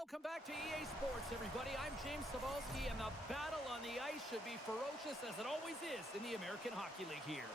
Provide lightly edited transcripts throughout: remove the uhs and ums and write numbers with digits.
Welcome back to EA Sports, everybody. I'm James Cebulski, and the battle on the ice should be ferocious as it always is in the American Hockey League here.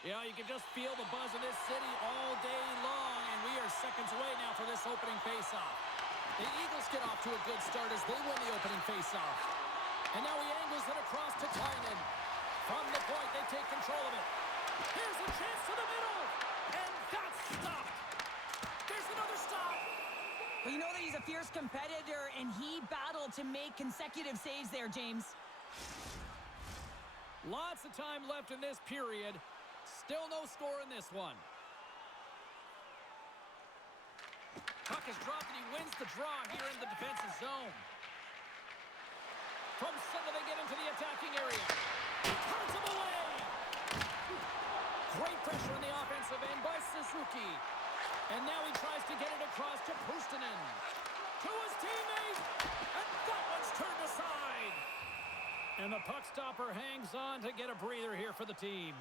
Yeah, you can just feel the buzz in this city all day long, and we are seconds away now for this opening faceoff. The Eagles get off to a good start as they win the opening faceoff. And now he angles it across to Tynan. From the point, they take control of it. Here's a chance to the middle, and that's stopped. There's another stop. Well, you know that he's a fierce competitor, and he battled to make consecutive saves there, James. Lots of time left in this period. Still no score in this one. Puck is dropped, and he wins the draw here in the defensive zone. From center, they get into the attacking area. Turns him away. Great pressure in the offensive end by Suzuki. And now he tries to get it across to Puustinen. To his teammate. And that one's turned aside. And the puck stopper hangs on to get a breather here for the team.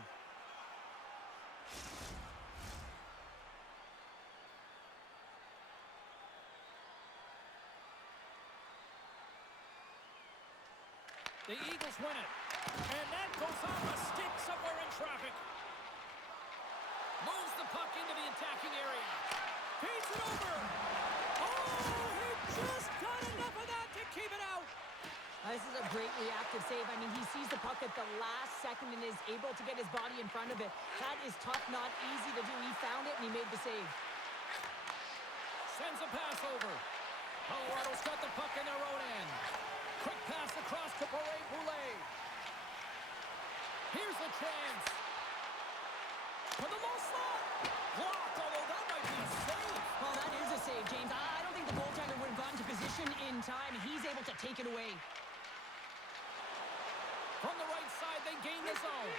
The Eagles win it. And that goes off a stick somewhere in traffic. Moves the puck into the attacking area. Feeds it over. Oh, he just got enough of that to keep it out. This is a great reactive save. I mean, he sees the puck at the last second and is able to get his body in front of it. That is tough, not easy to do. He found it, and he made the save. Sends a pass over. Colorado's got the puck in their own end. Quick pass across to Poulet. Here's a chance. For the low slot. Blocked, although that might be a save. Well, that is a save, James. I don't think the goaltender would have gotten to position in time. He's able to take it away. From the right side, they gain the zone.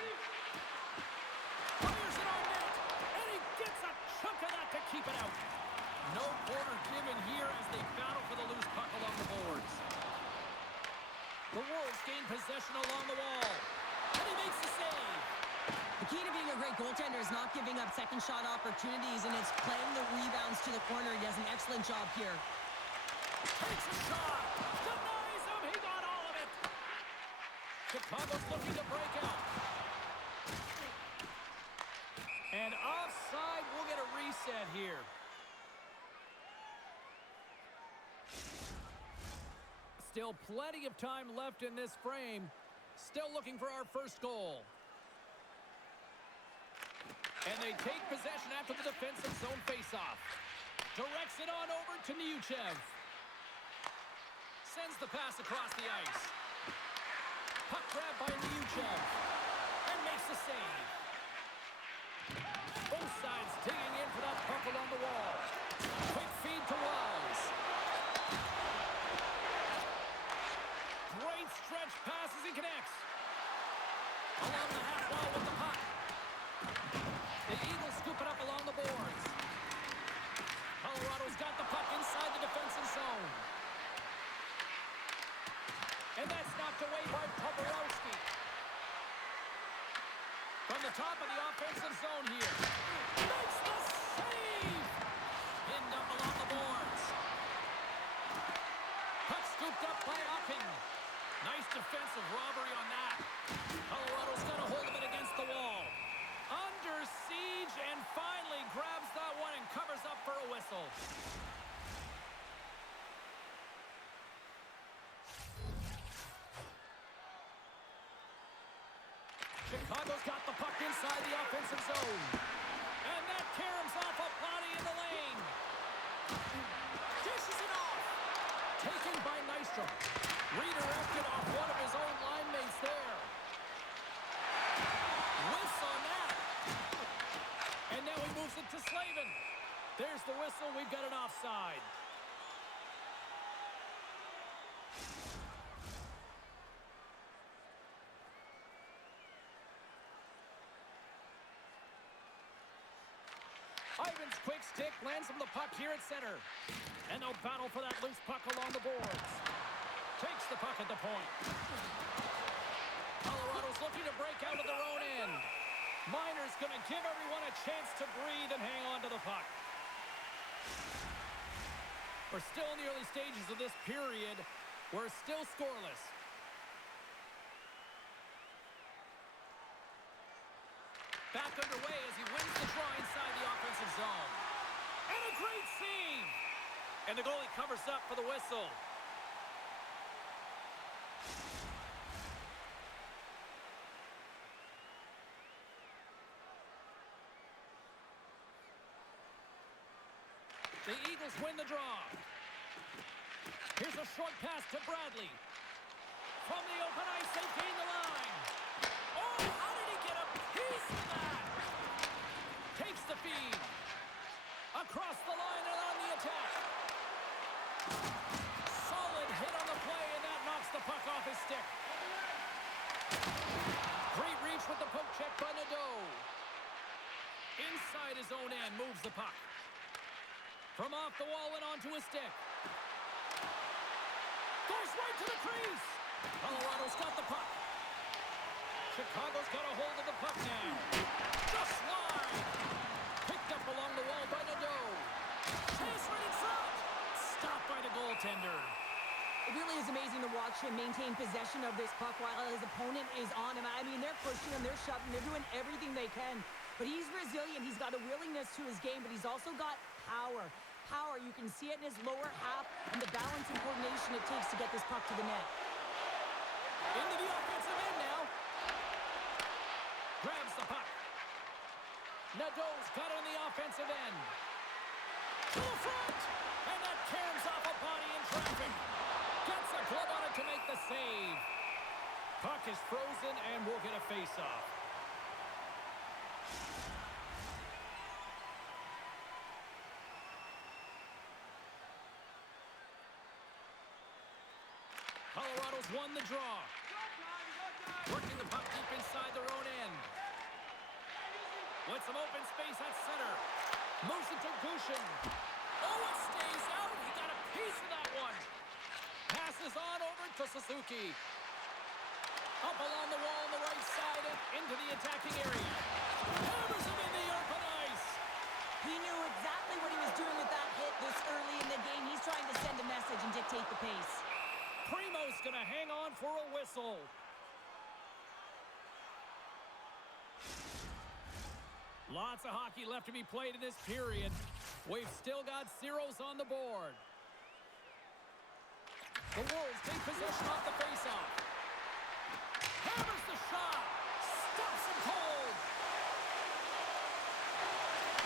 Fires it on net. And he gets a chunk of that to keep it out. No quarter given here as they battle for the loose puck along the boards. The Wolves gain possession along the wall. And he makes the save. The key to being a great goaltender is not giving up second shot opportunities, and it's playing the rebounds to the corner. He does an excellent job here. Takes a shot. Denies him. He got all of it. Chicago's looking to break out. And offside, we'll get a reset here. Still plenty of time left in this frame. Still looking for our first goal. And they take possession after the defensive zone faceoff. Directs it on over to Neuchev. Sends the pass across the ice. Puck grab by Neuchev. And makes the save. Both sides digging in for that puck along the wall. Quick feed to Wise. Great stretch pass as he connects. Along the half wall with the puck. The Eagles scoop it up along the boards. Colorado inside the defensive zone. And that's knocked away by Paparowski. From the top of the offensive zone here. Makes the save! Pinned up along the boards. Puck scooped up by Ocken. Nice defensive robbery on that. Colorado's got a hold of it against the wall. Under siege and finally grabs that one and covers up for a whistle. Chicago's got the puck inside the offensive zone. And that caroms off a body in the lane. Dishes it off. Taken by Nystrom. Redirected off one of his own line mates there. Whiffs on that. And now he moves it to Slavin. There's the whistle. We've got an offside. Ivan's quick stick lands him the puck here at center. And they'll battle for that loose puck along the boards. Takes the puck at the point. Colorado's looking to break out of their own end. Miner's going to give everyone a chance to breathe and hang on to the puck. We're still in the early stages of this period. We're still scoreless. Back underway as he wins the draw inside the offensive zone. And a great save! And the goalie covers up for the whistle. The Eagles win the draw. Here's a short pass to Bradley. From the open ice, they gain the line. Oh, how did he get a piece of that? Takes the feed. Across the line and on the attack. Solid hit on the play, and that knocks the puck off his stick. Great reach with the poke check by Nadeau. Inside his own end, moves the puck. From off the wall and onto his stick. Goes right to the crease. Colorado's got the puck. Chicago's got a hold of the puck now. Just wide. Picked up along the wall by Nadeau. Chase right in front. Stopped by the goaltender. It really is amazing to watch him maintain possession of this puck while his opponent is on him. I mean, they're pushing him, they're shoving, they're doing everything they can. But he's resilient. He's got a willingness to his game, but he's also got power. Power, you can see it in his lower half and the balance and coordination it takes to get this puck to the net. Into the offensive end now. Grabs the puck. Nadeau's got it on the offensive end. To the front! And that caroms off a body in traffic. Gets a glove on it to make the save. Puck is frozen and we'll get a face-off. Colorado's won the draw. Working the puck deep inside their own end. With some open space at center. Moves it to Gushin. Oh, it stays out. He got a piece of that one. Passes on over to Suzuki. Up along the wall on the right side and into the attacking area. Hammers him in the open ice. He knew exactly what he was doing with that hit this early in the game. He's trying to send a message and dictate the pace. Primo's going to hang on for a whistle. Lots of hockey left to be played in this period. We've still got zeros on the board. The Wolves take possession off the faceoff. Hammers the shot. Stops him cold.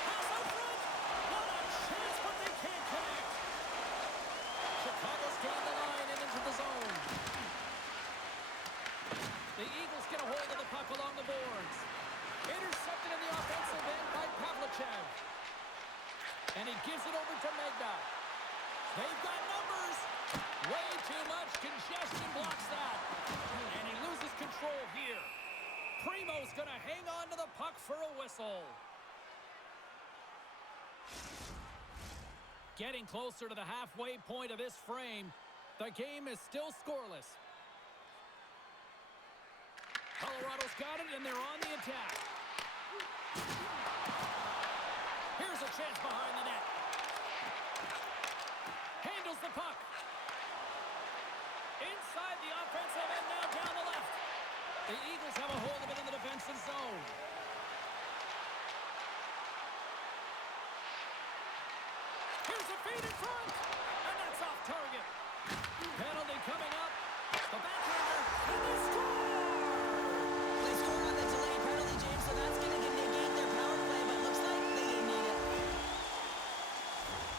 Pass out front. What a chance, but they can't connect. Chicago's gained the line and into the zone. The Eagles get a hold of the puck along the boards. Intercepted in the offensive end by Pavlichev. And he gives it over to Megna. They've got numbers. Way too much congestion blocks that. And he loses control here. Primo's going to hang on to the puck for a whistle. Getting closer to the halfway point of this frame. The game is still scoreless. Colorado's got it, and they're on the attack. Here's a chance behind the net. Handles the puck. Inside the offensive end, now down the left. The Eagles have a hold of it in the defensive zone. Here's a feed in front, and that's off target. Penalty coming up. The backhander, and they score! They score on the delay penalty, James, so that's going to negate their power play, but looks like they didn't need it.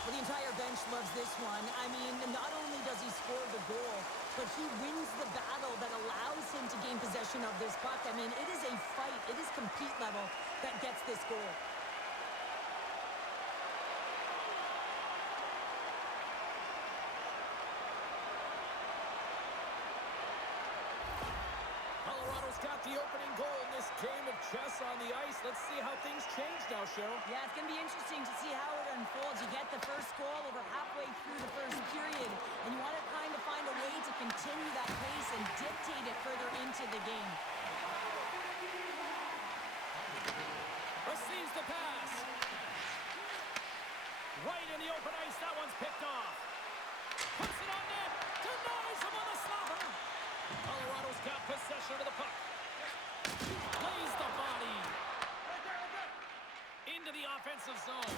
Well, the entire bench loves this one. I mean, not only does he score the goal, but he wins the battle that allows him to gain possession of this puck. I mean, it is a fight. It is compete level that gets this goal. Colorado's got the opening goal in this game of chess on the ice. Let's see how things change now, Cheryl. Yeah, it's going to be interesting to see how it unfolds. You get the first goal over halfway through the first period, and you want to kind of find a way to continue that pace and dictate it further into the game. Receives the pass. Right in the open ice. That one's picked off. Puts it on net. Denies him on the slapper. Colorado's got possession of the puck. Plays the body. Into the offensive zone.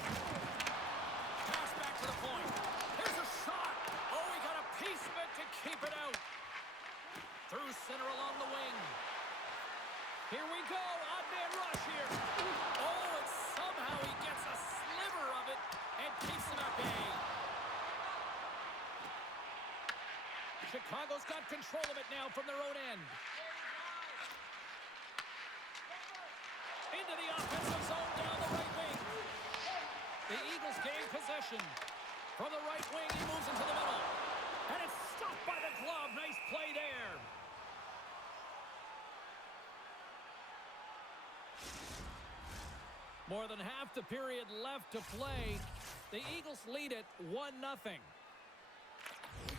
Pass back to the point. Here's a shot. Oh, he got a piece of it to keep it out. Through center along the wing. Here we go. Odd man rush here. Oh, and somehow he gets a sliver of it and keeps him at bay. Chicago's got control of it now from their own end. Into the offensive zone down the right wing. The Eagles gain possession. From the right wing, he moves into the middle. And it's stopped by the glove. Nice play there. More than half the period left to play. The Eagles lead it 1-0.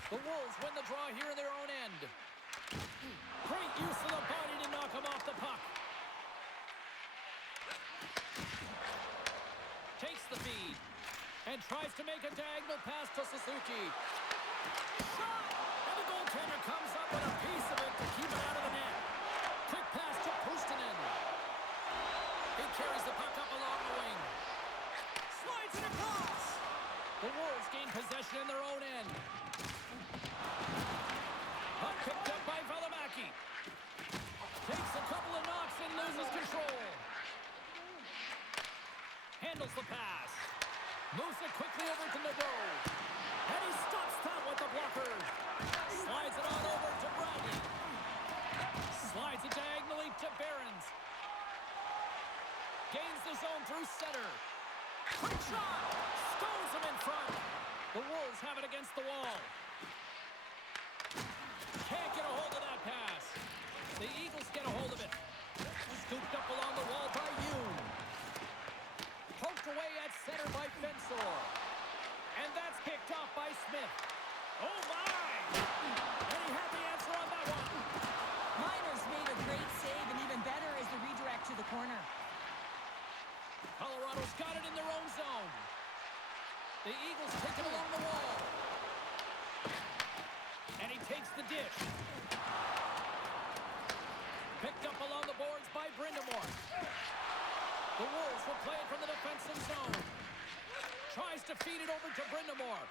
The Wolves win the draw here in their own end. Great use of the body to knock him off the puck. Takes the feed and tries to make a diagonal pass to Suzuki. Shot! And the goaltender comes up with a piece of it to keep it out of the net. Quick pass to Puustinen. He carries the puck up along the wing. Slides it across. The Wolves gain possession in their own end. Puck picked up by Valimaki. Takes a couple of knocks and loses control. Handles the pass. Moves it quickly over to Nadeau. And he stops that with the blocker. Slides it on over to Bradley. Slides it diagonally to Behrens. Gains the zone through center. Quick shot. Stones him in front. The Wolves have it against the wall. Can't get a hold of that pass. The Eagles get a hold of it. Scooped up along the wall by Yoon. Poked away at center by Fensor. And that's picked off by Smith. Oh, my! And he had the answer on that one. Miner's made a great save, and even better is the redirect to the corner. Colorado's got it in their own zone. The Eagles take it along the wall. And he takes the dish. Picked up along the boards by Brindamore. The Wolves will play it from the defensive zone. Tries to feed it over to Brindamore.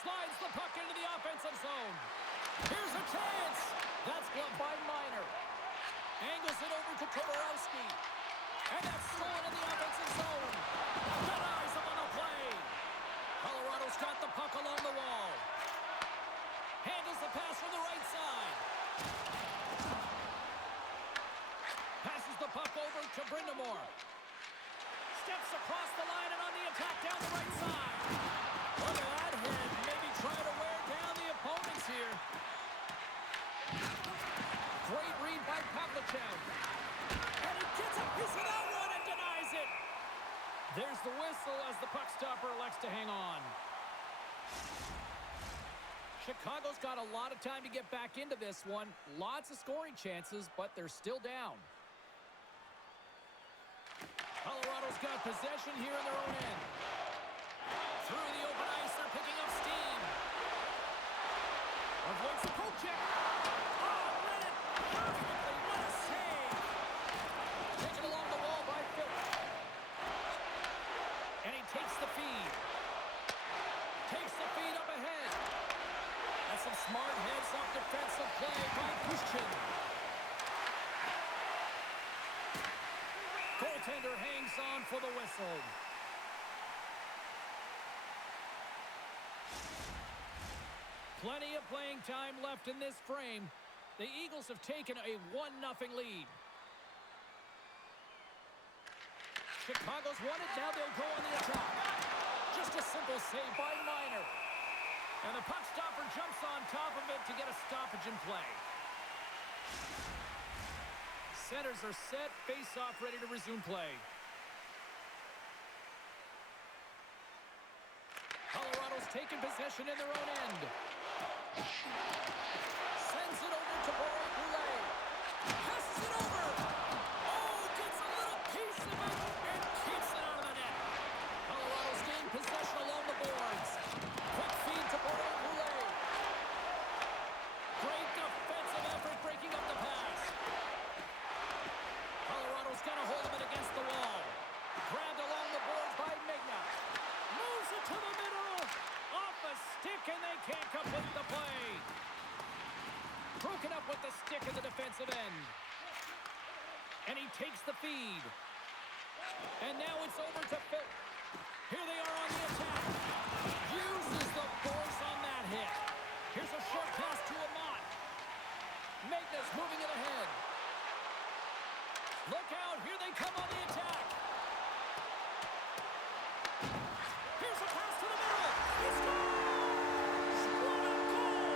Slides the puck into the offensive zone. Here's a chance. That's gloved by Miner. Angles it over to Toborowski. And that's stolen in the offensive zone. Denies him on the play. Colorado's got the puck along the wall. Handles the pass from the right side. Passes the puck over to Brindamore. Steps across the line and on the attack down the right side. Look at that hit. Maybe try to wear down the opponents here. Great read by Pavlyuchev. And he gets a piece of that one and denies it. There's the whistle as the puck stopper elects to hang on. Chicago's got a lot of time to get back into this one. Lots of scoring chances, but they're still down. Colorado's got possession here in their own end. Through the open ice, they're picking up steam. Avoids the poke check. Oh, read it perfectly. What a save. Taken along the wall by Phil. And he takes the feed. Takes the feed up ahead. That's some smart heads-up defensive play by Pushkin. Goaltender hangs on for the whistle. Plenty of playing time left in this frame. The Eagles have taken a 1-0 lead. Chicago's won it. Now they'll go on the attack. Just a simple save by Minor. And the puck stopper jumps on top of it to get a stoppage in play. Centers are set. Face-off ready to resume play. Colorado's taken possession in their own end. Sends it over to Boulet. Passes it over. Oh, gets a little piece of it and keeps it out of the net. Colorado's gained possession along the boards. Quick feed to Boulet. Great defensive effort breaking up the pass. Colorado's got a hold of it against the wall. Grabbed along the boards by Migna. Moves it to the middle. Off a stick, and they can't complete the play. Broken up with the stick in the defensive end. And he takes the feed. And now it's over to Phil. Here they are on the attack. Uses the force on that hit. Here's a short pass to Amott. Magnus moving it ahead. Look out, here they come on the attack. Here's a pass to the middle. He scores! What a goal!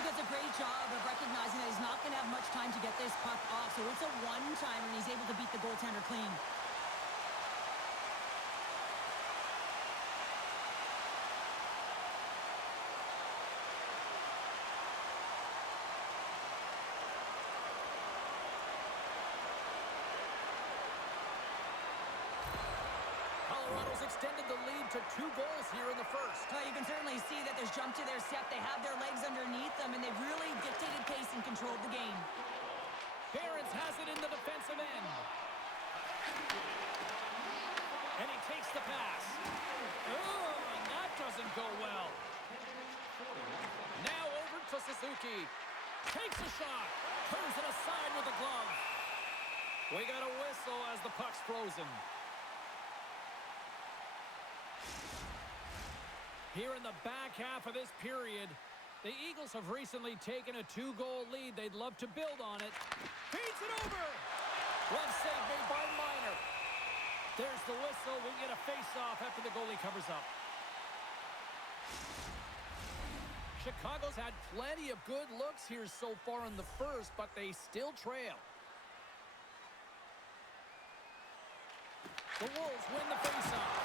He does a great job of recognizing that he's not going to have much time to get this puck off, so it's a one-timer, and he's able to beat the goaltender clean. Colorado's extended the lead to 2 goals here in the first. You can certainly see that there's jump to their step. They have their legs underneath them, and they've really dictated pace and controlled the game. Barons has it in the defensive end. And he takes the pass. Oh, and that doesn't go well. Now over to Suzuki. Takes a shot. Turns it aside with the glove. We got a whistle as the puck's frozen. Here in the back half of this period, the Eagles have recently taken a 2-goal lead. They'd love to build on it. Feeds it over. Glove save made by Minor. There's the whistle. We'll get a face-off after the goalie covers up. Chicago's had plenty of good looks here so far in the first, but they still trail. The Wolves win the face-off.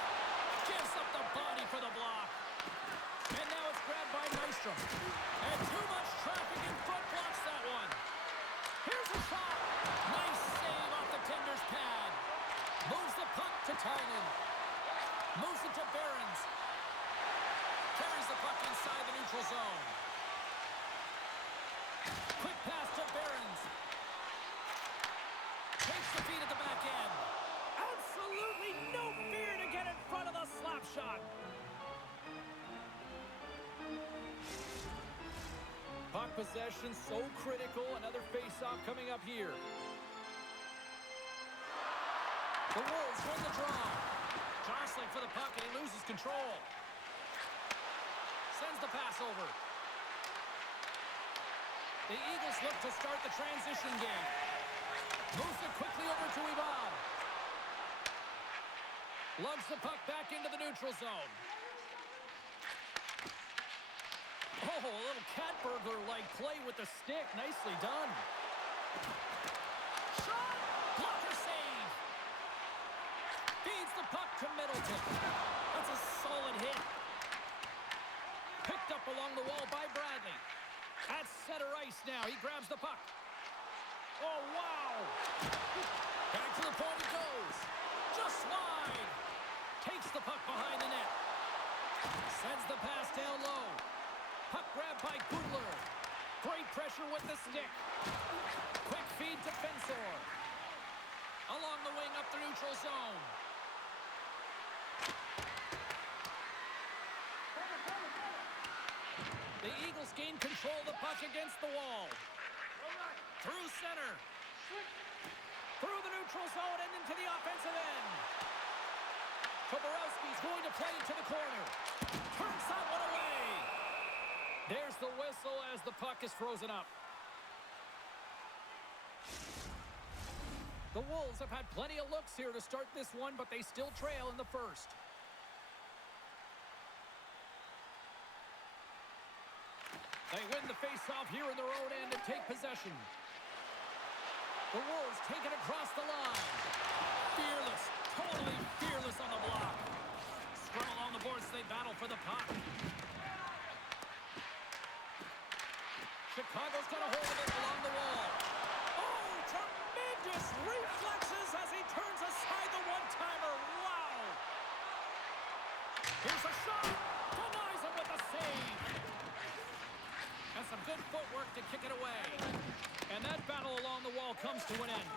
Gives up the body for the block. And now it's grabbed by Nystrom. And too much traffic in front blocks that one. Here's a shot. Nice save off the tender's pad. Moves the puck to Tynan. Moves it to Barons. Carries the puck inside the neutral zone. Quick pass to Barons. Takes the feed at the back end. Absolutely no fear to get in front of the slap shot. Puck possession so critical. Another face-off coming up here. The Wolves win the draw. Jostling for the puck, and he loses control. Sends the pass over. The Eagles look to start the transition game. Moves it quickly over to Ivan. Lugs the puck back into the neutral zone. Oh, a little cat burglar-like play with the stick. Nicely done. Shot! Blocker save! Feeds the puck to Middleton. That's a solid hit. Picked up along the wall by Bradley. At center ice now. He grabs the puck. Oh, wow! Back to the point he goes. Just slide. Takes the puck behind the net. Sends the pass down low. Puck grabbed by Gudler. Great pressure with the stick. Quick feed to Fensor. Along the wing up the neutral zone. The Eagles gain control of the puck against the wall. Through center. Through the neutral zone and into the offensive end. Toporowski's going to play it to the corner. Turns that one away. There's the whistle as the puck is frozen up. The Wolves have had plenty of looks here to start this one, but they still trail in the first. They win the face-off here in their own end and take possession. The Wolves take it across the line. Fearless, totally fearless on the block. Scrum along the boards, they battle for the puck. Chicago's got a hold of it along the wall. Oh, tremendous reflexes as he turns aside the one-timer. Wow! Here's a shot. Denies him with a save. And some good footwork to kick it away. And that battle along the wall comes to an end.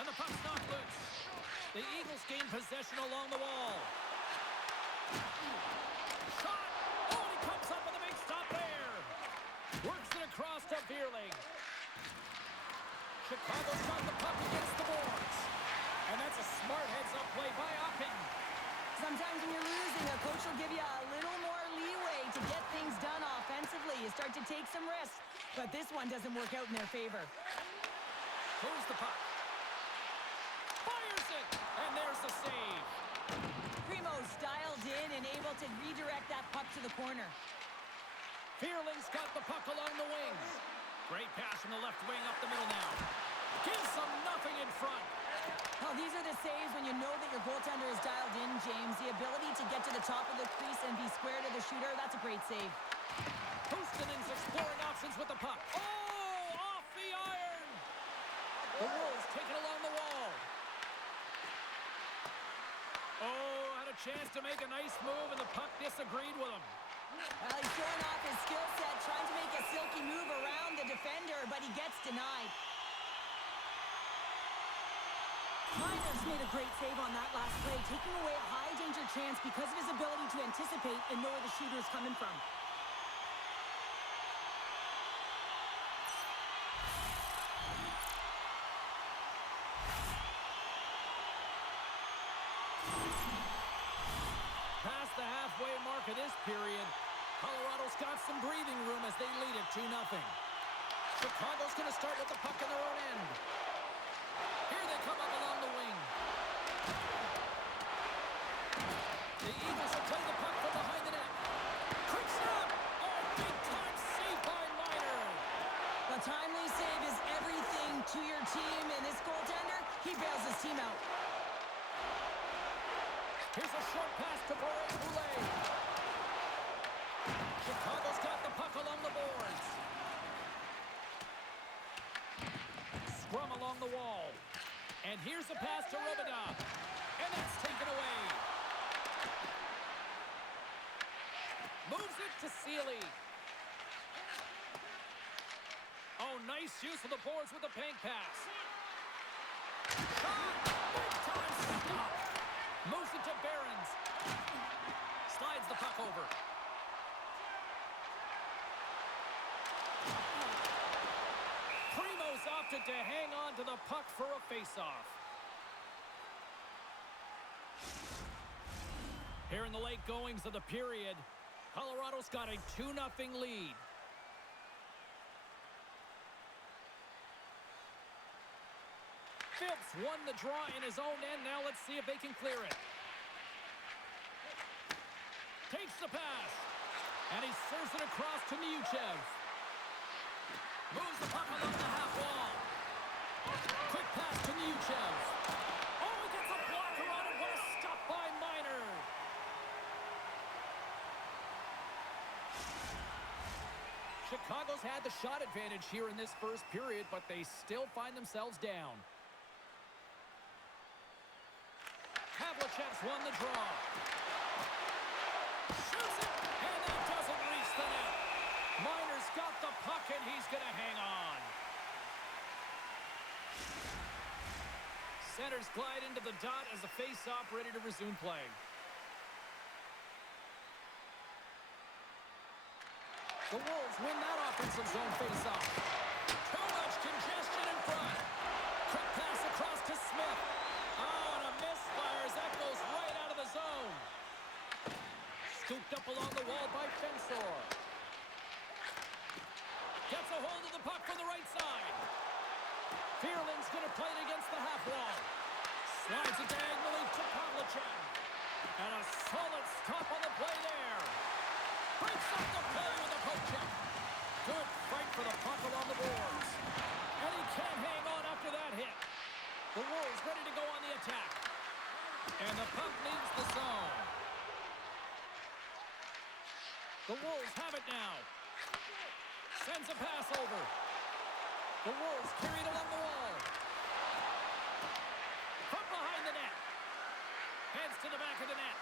And the puck's knocked loose. The Eagles gain possession along the wall. Shot! Oh, and he comes up with a big stop there. Works it across to Bierling. Chicago's got the puck against the boards. And that's a smart heads-up play by Oppen. Sometimes when you're losing, a coach will give you a little more leeway to get things done offensively. You start to take some risks, but this one doesn't work out in their favor. Moves the puck. Fires it, and there's the save. Primo's dialed in and able to redirect that puck to the corner. Bierling's got the puck along the wing. Great pass from the left wing up the middle now. Gives them nothing in front. Oh, these are the saves when you know that your goaltender is dialed in, James. The ability to get to the top of the crease and be square to the shooter, that's a great save. Hostinen's exploring options with the puck. Oh, off the iron. The Wolves take it along the wall. Oh, had a chance to make a nice move, and the puck disagreed with him. Well, he's showing off his skill set, trying to make a silky move around the defender, but he gets denied. Miner's made a great save on that last play, taking away a high-danger chance because of his ability to anticipate and know where the shooter is coming from. Past the halfway mark of this period, Colorado's got some breathing room as they lead it 2-0. Chicago's going to start with the puck in their own end. Here they come up along the wing. The Eagles will play the puck from behind the net. Quick stop! Oh, big-time save by Miner. A timely save is everything to your team, and this goaltender, he bails his team out. Here's a short pass to Boulet. Chicago's got the puck along the boards. Scrum along the wall. And here's a pass to Robidas. And that's taken away. Moves it to Sealy. Oh, nice use of the boards with the bank pass. Shot! Big time stop. Moves it to Behrens. Slides the puck over. Primo's opted to hang on to the puck for a face-off. Here in the late goings of the period, Colorado's got a 2-0 lead. Phillips won the draw in his own end. Now let's see if they can clear it. Takes the pass. And he serves it across to Niuchev. Moves the puck along the half wall. Quick pass to Neuchev. Oh, he gets a blocker on it. What a stop by Miner. Chicago's had the shot advantage here in this first period, but they still find themselves down. Havlicek's won the draw. Shoots it, and that doesn't reach the net. Miner's got the puck, and he's going to hang on. Centers glide into the dot as the face-off ready to resume play. The Wolves win that offensive zone face-off. Too much congestion in front. Quick pass across to Smith. Oh, and a misfire as that goes right out of the zone. Scooped up along the wall by Fensor. Gets a hold of the puck from the right side. Fearland's going to play it against the half wall. Slides it diagonally to Havlicek. And a solid stop on the play there. Breaks up the play with a poke check. Good fight for the puck along the boards. And he can't hang on after that hit. The Wolves ready to go on the attack. And the puck leaves the zone. The Wolves have it now. Sends a pass over. The Wolves carry it along the wall. From behind the net. Heads to the back of the net.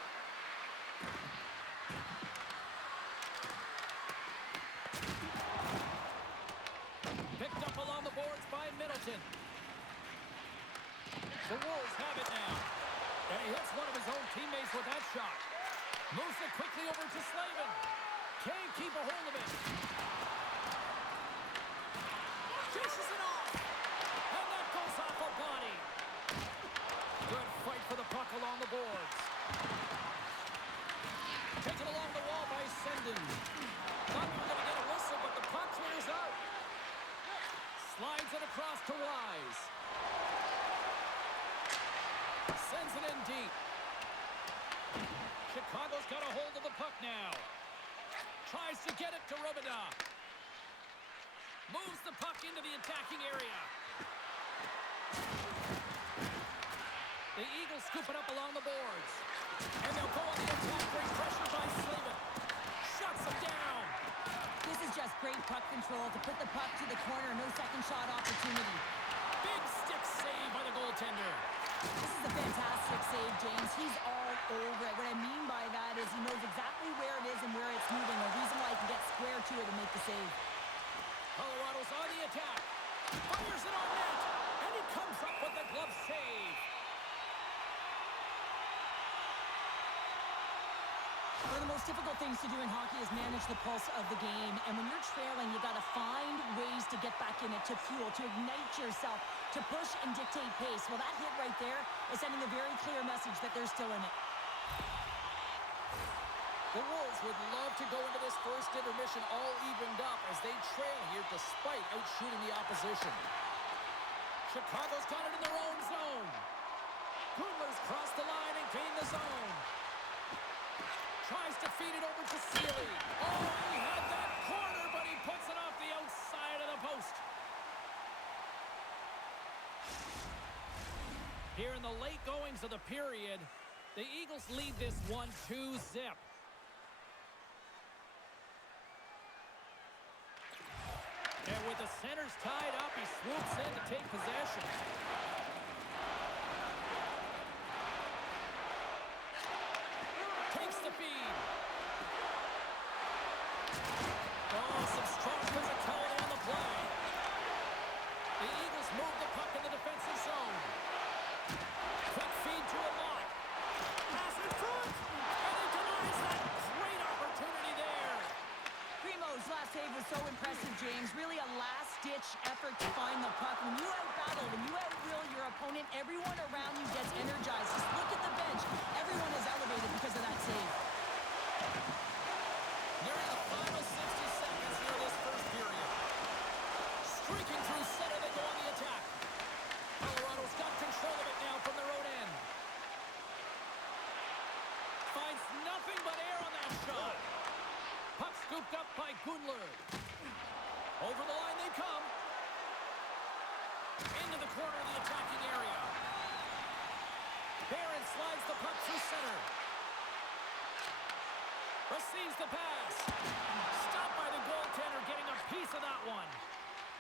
Picked up along the boards by Middleton. The Wolves have it now. And he hits one of his own teammates with that shot. Moves it quickly over to Slavin. Can't keep a hold of it. Dishes it off. And that goes off a body. Good fight for the puck along the boards. Taken along the wall by Sendin. Thought we were going to get a whistle, but the puck clears out. Slides it across to Wise. Sends it in deep. Chicago's got a hold of the puck now. Tries to get it to Robidas. Moves the puck into the attacking area. The Eagles scoop it up along the boards. And they'll go on the attack. Great pressure by Slavin. Shuts him down. This is just great puck control to put the puck to the corner. No second shot opportunity. Big stick save by the goaltender. This is a fantastic save, James. He's all over it. What I mean by that is he knows exactly where it is and where it's moving. A reason why he can get square to it and make the save. Colorado's on the attack. Fires it on net. And he comes up with the glove save. One of the most difficult things to do in hockey is manage the pulse of the game. And when you're trailing, you got to find ways to get back in it, to fuel, to ignite yourself, to push and dictate pace. Well, that hit right there is sending a very clear message that they're still in it. The Wolves would love to go into this first intermission all evened up as they trail here despite outshooting the opposition. Chicago's got it in their own zone. Gundler's crossed the line and gained the zone. Tries to feed it over to Sealy. Oh, he had that corner, but he puts it off the outside of the post. Here in the late goings of the period, the Eagles lead this 1-2-zip. And with the centers tied up, he swoops in to take possession. Takes the feed. Oh, some strong physicality on the play. The Eagles move the puck in the defensive zone. Quick feed to a lot. Pass in front. And he denies that great opportunity there. Primo's last save was so impressive, James. Really a last-ditch effort to find the puck. When you out-battle, when you out-will your opponent, everyone around you gets energized. Just look at the bench. Everyone is elevated because of that save. Nearing the final 60 seconds here of this first period. Streaking through center, they go on the attack. Colorado's got control of it now from their own end. Finds nothing but air on that shot. Puck scooped up by Gundler. Over the line they come. Into the corner of the attacking area. Barron slides the puck through center. Receives the pass. Stopped by the goaltender, getting a piece of that one.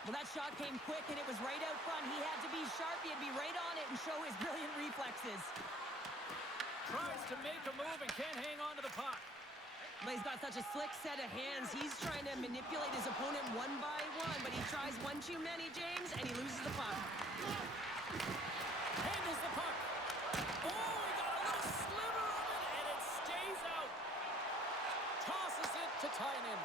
Well, that shot came quick, and it was right out front. He had to be sharp. He had to be right on it and show his brilliant reflexes. Tries to make a move and can't hang on to the puck. But he's got such a slick set of hands. He's trying to manipulate his opponent one by one, but he tries one too many, James, and he loses the puck. Handles the puck. Oh, he got a little sliver of it, and it stays out. Tosses it to Tynan.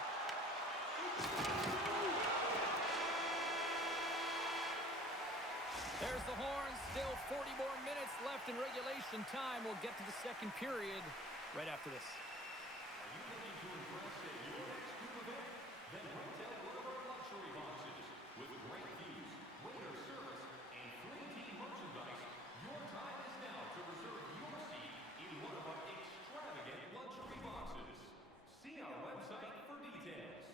There's the horn. Still 40 more minutes left in regulation time. We'll get to the second period right after this. Are you looking to impress at your next group event? Then rent out one of our luxury boxes. With great views, waiter service, and free team merchandise, your time is now to reserve your seat in one of our extravagant luxury boxes. See our website for details.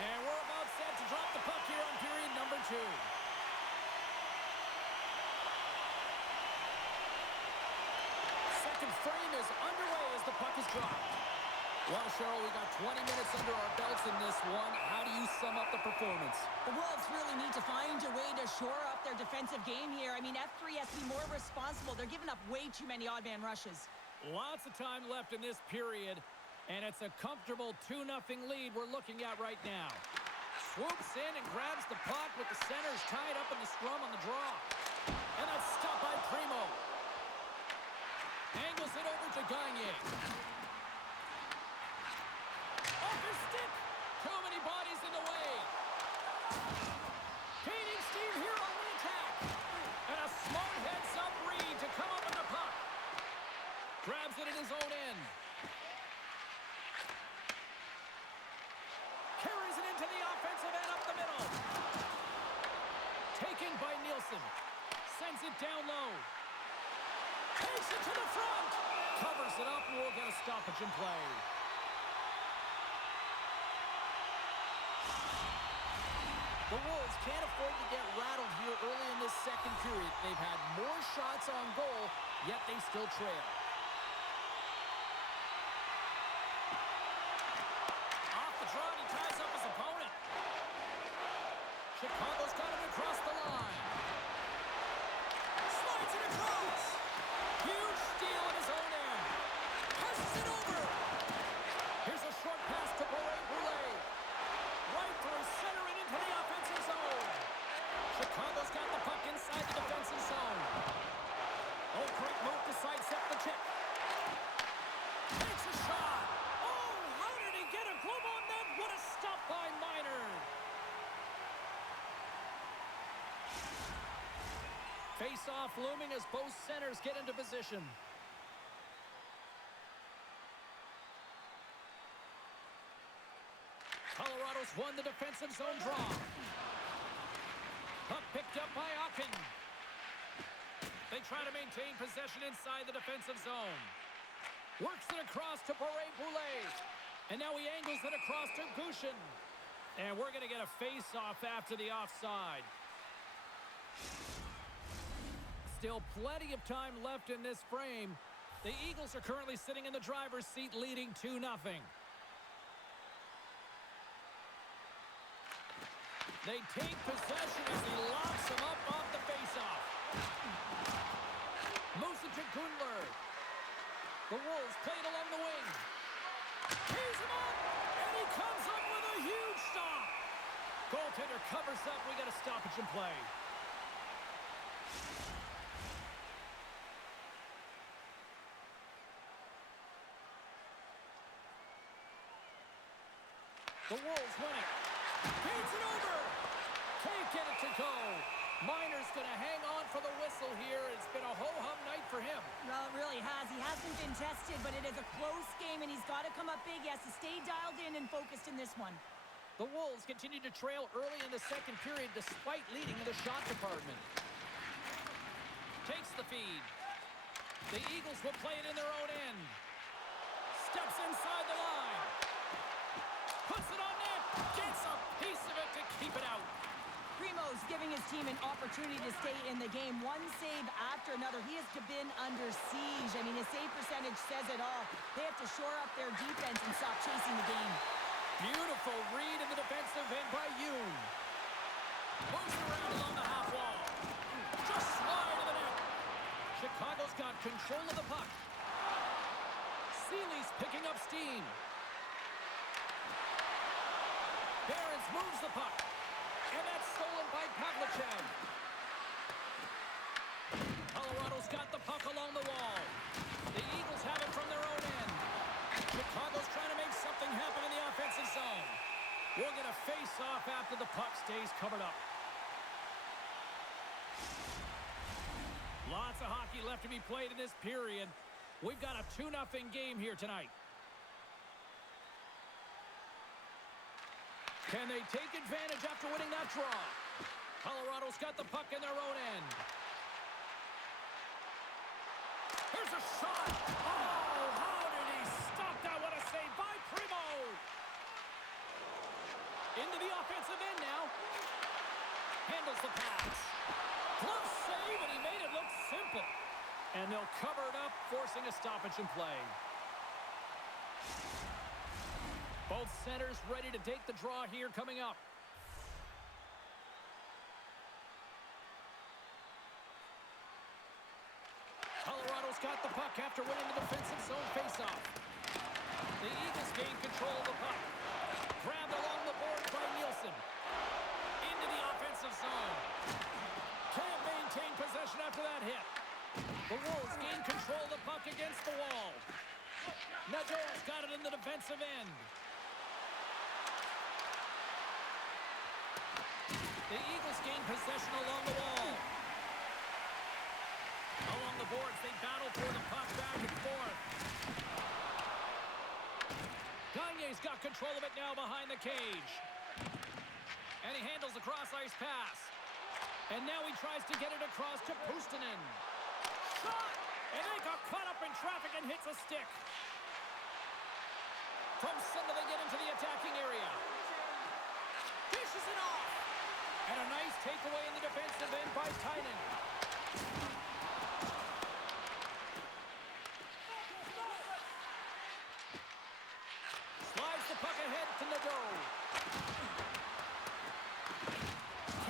And we're about set to drop the puck here on period number 2. Second frame is underway as the puck is dropped. Well, Cheryl, we got 20 minutes under our belts in this one. How do you sum up the performance? The Wolves really need to find a way to shore up their defensive game here. I mean, F3 has to be more responsible. They're giving up way too many odd man rushes. Lots of time left in this period, and it's a comfortable 2-0 lead we're looking at right now. Swoops in and grabs the puck with the centers tied up in the scrum on the draw. And that's stopped by Primo. Angles it over to Gagne. Off his stick. Too many bodies in the way. Gaining steam here on the attack. And a smart heads-up read to come up with the puck. Grabs it in his own end. Carries it into the offensive end up the middle. Taken by Nielsen. Sends it down low. Takes it to the front. Covers it up, and we'll get a stoppage in play. The Wolves can't afford to get rattled here early in this second period. They've had more shots on goal, yet they still trail. Off the draw, he ties up his opponent. Chicago's got him across the line. Slides it across. Huge steal at his own end. Passes it over. Here's a short pass to Boulet. Right through center and into the offensive zone. Chicago's got the puck inside the defensive zone. Oh, great move to sidestep the check. Takes a shot. Oh, how did he get a glove on that? What a stop by Miner. Face-off looming as both centers get into position. Colorado's won the defensive zone draw. Puck picked up by Akin. They try to maintain possession inside the defensive zone. Works it across to Boulet. And now he angles it across to Gushin. And we're going to get a face-off after the offside. Still plenty of time left in this frame. The Eagles are currently sitting in the driver's seat, leading 2-0. They take possession as he locks him up off the faceoff. Moves it to Gundler. The Wolves play it along the wing. Tees him up, and he comes up with a huge stop. Goaltender covers up. We got a stoppage in play. The Wolves winning. Beats it over. Can't get it to go. Miner's going to hang on for the whistle here. It's been a ho-hum night for him. Well, it really has. He hasn't been tested, but it is a close game, and he's got to come up big. He has to stay dialed in and focused in this one. The Wolves continue to trail early in the second period despite leading in the shot department. Takes the feed. The Eagles will play it in their own end. Steps inside the line. Puts it on net. Gets a piece of it to keep it out. Primo's giving his team an opportunity to stay in the game. One save after another. He has been under siege. I mean, his save percentage says it all. They have to shore up their defense and stop chasing the game. Beautiful read in the defensive end by Yoon. Moves around along the half wall. Just slide to the net. Chicago's got control of the puck. Seeley's picking up steam. Barons moves the puck. And that's stolen by Pavlichev. Colorado's got the puck along the wall. The Eagles have it from their own end. Chicago's trying to make something happen in the offensive zone. We'll get a face-off after the puck stays covered up. Lots of hockey left to be played in this period. We've got a 2-0 game here tonight. Can they take advantage after winning that draw? Colorado's got the puck in their own end. Here's a shot. Oh, how did he stop that? What a save by Primo. Into the offensive end now. Handles the pass. Glove save, and he made it look simple. And they'll cover it up, forcing a stoppage in play. Both centers ready to take the draw here coming up. Colorado's got the puck after winning the defensive zone faceoff. The Eagles gain control of the puck. Grabbed along the boards by Nielsen. Into the offensive zone. Can't maintain possession after that hit. The Wolves gain control of the puck against the wall. Nadeau's got it in the defensive end. The Eagles gain possession along the wall. Along the boards, they battle for the puck back and forth. Gagne's got control of it now behind the cage. And he handles the cross-ice pass. And now he tries to get it across to Puustinen. Shot! And they got caught up in traffic and hits a stick. From center, they get into the attacking area. Dishes it off. And a nice takeaway in the defensive end by Tynan. Slides the puck ahead to Nadeau.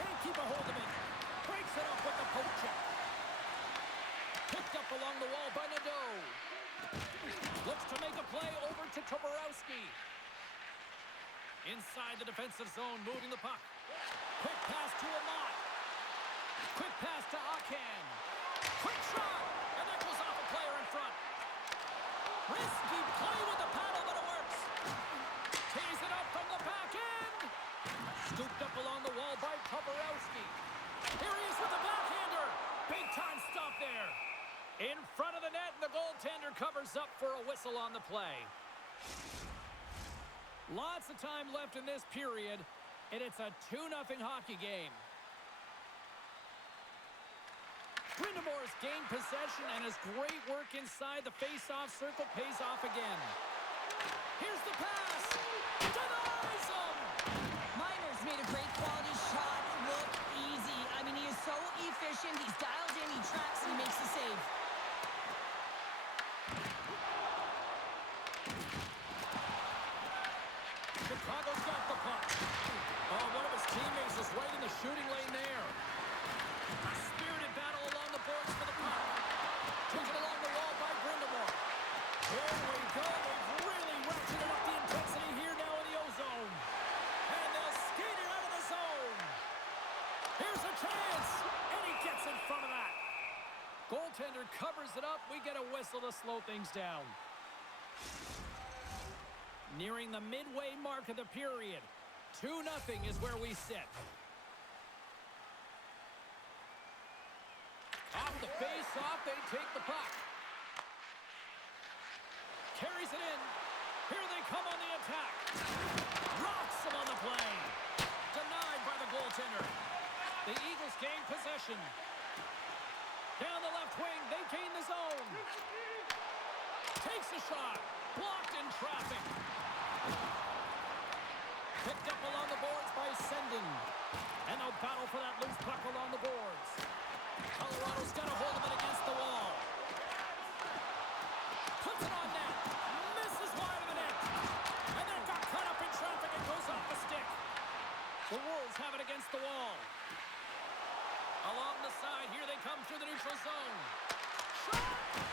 Can't keep a hold of it. Breaks it up with the poke check. Picked up along the wall by Nadeau. Looks to make a play over to Toporowski. Inside the defensive zone, moving the puck. Quick pass to Amat. Quick pass to Akan. Quick shot! And that goes off a player in front. Risky play with the paddle, but it works. Tees it up from the back end. Scooped up along the wall by Toporowski. Here he is with the backhander. Big time stop there. In front of the net, and the goaltender covers up for a whistle on the play. Lots of time left in this period, and it's a 2-0 hockey game. Grindemore's gained possession, and his great work inside the face-off circle pays off again. Here's the pass. Denies him. Miner's made a great quality shot look easy. I mean, he is so efficient. He's dialed in, he tracks, and he makes the save. Chicago's got the puck. Oh, one of his teammates is right in the shooting lane there. A spirited battle along the boards for the puck. Took it along the wall by Brindamore. Here we go. They've really ratcheted up the intensity here now in the O-zone. And they'll skate it out of the zone. Here's a chance. And he gets in front of that. Goaltender covers it up. We get a whistle to slow things down. Nearing the midway mark of the period. 2-0 is where we sit. Off the face-off, they take the puck. Carries it in. Here they come on the attack. Rocks him on the play. Denied by the goaltender. The Eagles gain possession. Down the left wing, they gain the zone. Takes a shot. Blocked in traffic. Picked up along the boards by Sendin. And they'll battle for that loose puck along the boards. Colorado's got a hold of it against the wall. Puts it on net. Misses wide of the net. And then got caught up in traffic and goes off the stick. The Wolves have it against the wall. Along the side, here they come through the neutral zone. Shot!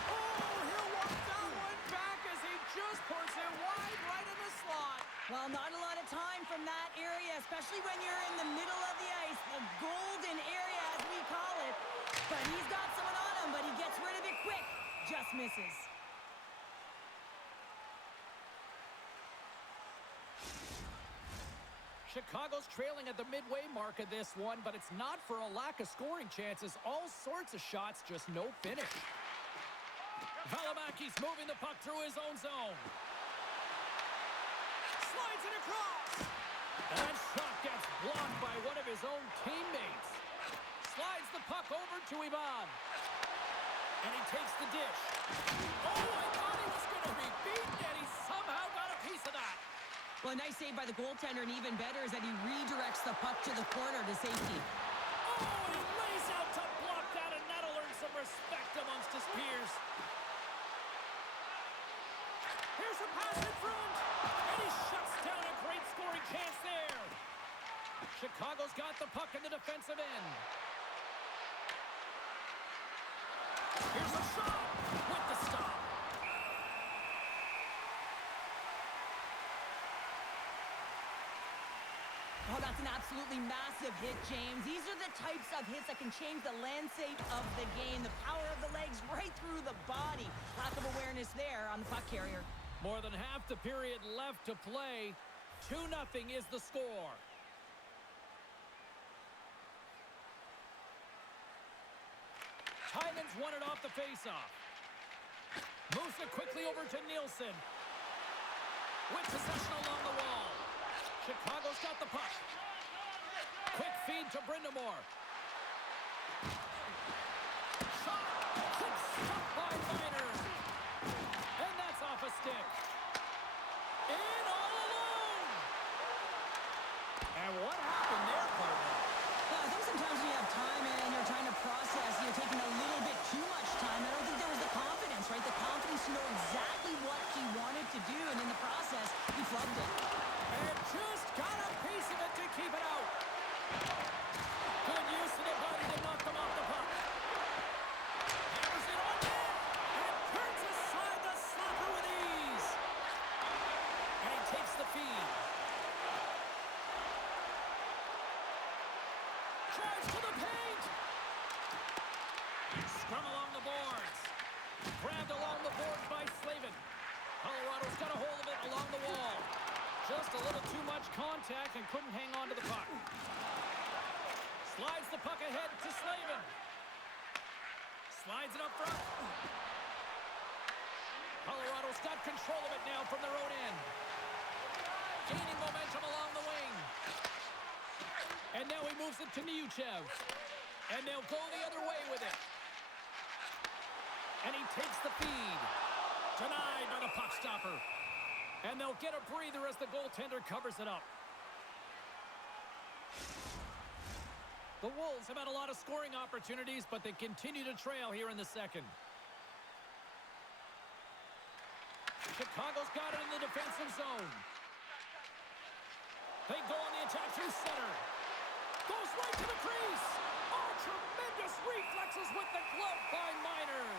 Oh, he'll walk that one back as he just puts it wide right in the slot. Well, not a lot of time from that area, especially when you're in the middle of the ice, the golden area as we call it. But he's got someone on him, but he gets rid of it quick. Just misses. Chicago's trailing at the midway mark of this one, but it's not for a lack of scoring chances. All sorts of shots, just no finish. Valimaki's moving the puck through his own zone. Slides it across. That shot gets blocked by one of his own teammates. Slides the puck over to Ivan. And he takes the dish. Oh, I thought he was going to be beaten, and he somehow got a piece of that. Well, a nice save by the goaltender, and even better is that he redirects the puck to the corner to safety. Oh, and he lays out to block that, and that'll earn some respect amongst his peers. Here's a pass in front, and he shuts down a great scoring chance there. Chicago's got the puck in the defensive end. Here's a shot with the stop. Oh, that's an absolutely massive hit, James. These are the types of hits that can change the landscape of the game. The power of the legs right through the body. Lack of awareness there on the puck carrier. More than half the period left to play. 2-0 is the score. Hyman's won it off the faceoff. Moves it quickly over to Nielsen. With possession along the wall. Chicago's got the puck. Quick feed to Brindamore. Shot. Gets stopped by Miner. And that's off a stick. In all alone. And what happened there, partner? I think sometimes when you have time and you're trying to process, you're taking a little bit too much time. I don't think there was the confidence, right? The confidence to know exactly what he wanted to do, and in the process, he flubbed it. And just got a piece of it to keep it out. Good use of the body to knock them off the puck. Hammers it on net. And turns aside the slapper with ease. And he takes the feed. Drives to the paint. Scrum along the boards. Grabbed along the boards by Slavin. Colorado's got a hold of it along the wall. Just a little too much contact and couldn't hang on to the puck. Slides the puck ahead to Slavin. Slides it up front. Colorado's got control of it now from their own end. Gaining momentum along the wing. And now he moves it to Niuchev. And they'll go the other way with it. And he takes the feed. Denied by the puck stopper. And they'll get a breather as the goaltender covers it up. The Wolves have had a lot of scoring opportunities, but they continue to trail here in the second. Chicago's got it in the defensive zone. They go on the attack through center. Goes right to the crease. Oh, tremendous reflexes with the glove by Miner.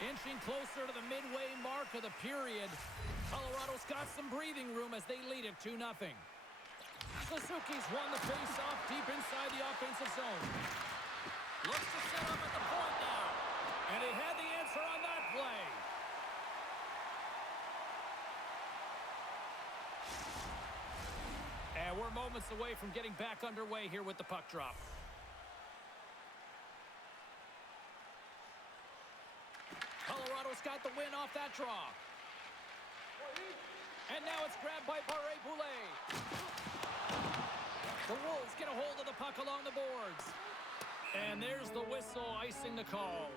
Inching closer to the midway mark of the period. Colorado's got some breathing room as they lead it 2-0. Suzuki's won the face-off deep inside the offensive zone. Looks to set up at the point now. And he had the answer on that play. And we're moments away from getting back underway here with the puck drop. Colorado's got the win off that draw. And now it's grabbed by Barré-Boulet. The Wolves get a hold of the puck along the boards. And there's the whistle icing the call.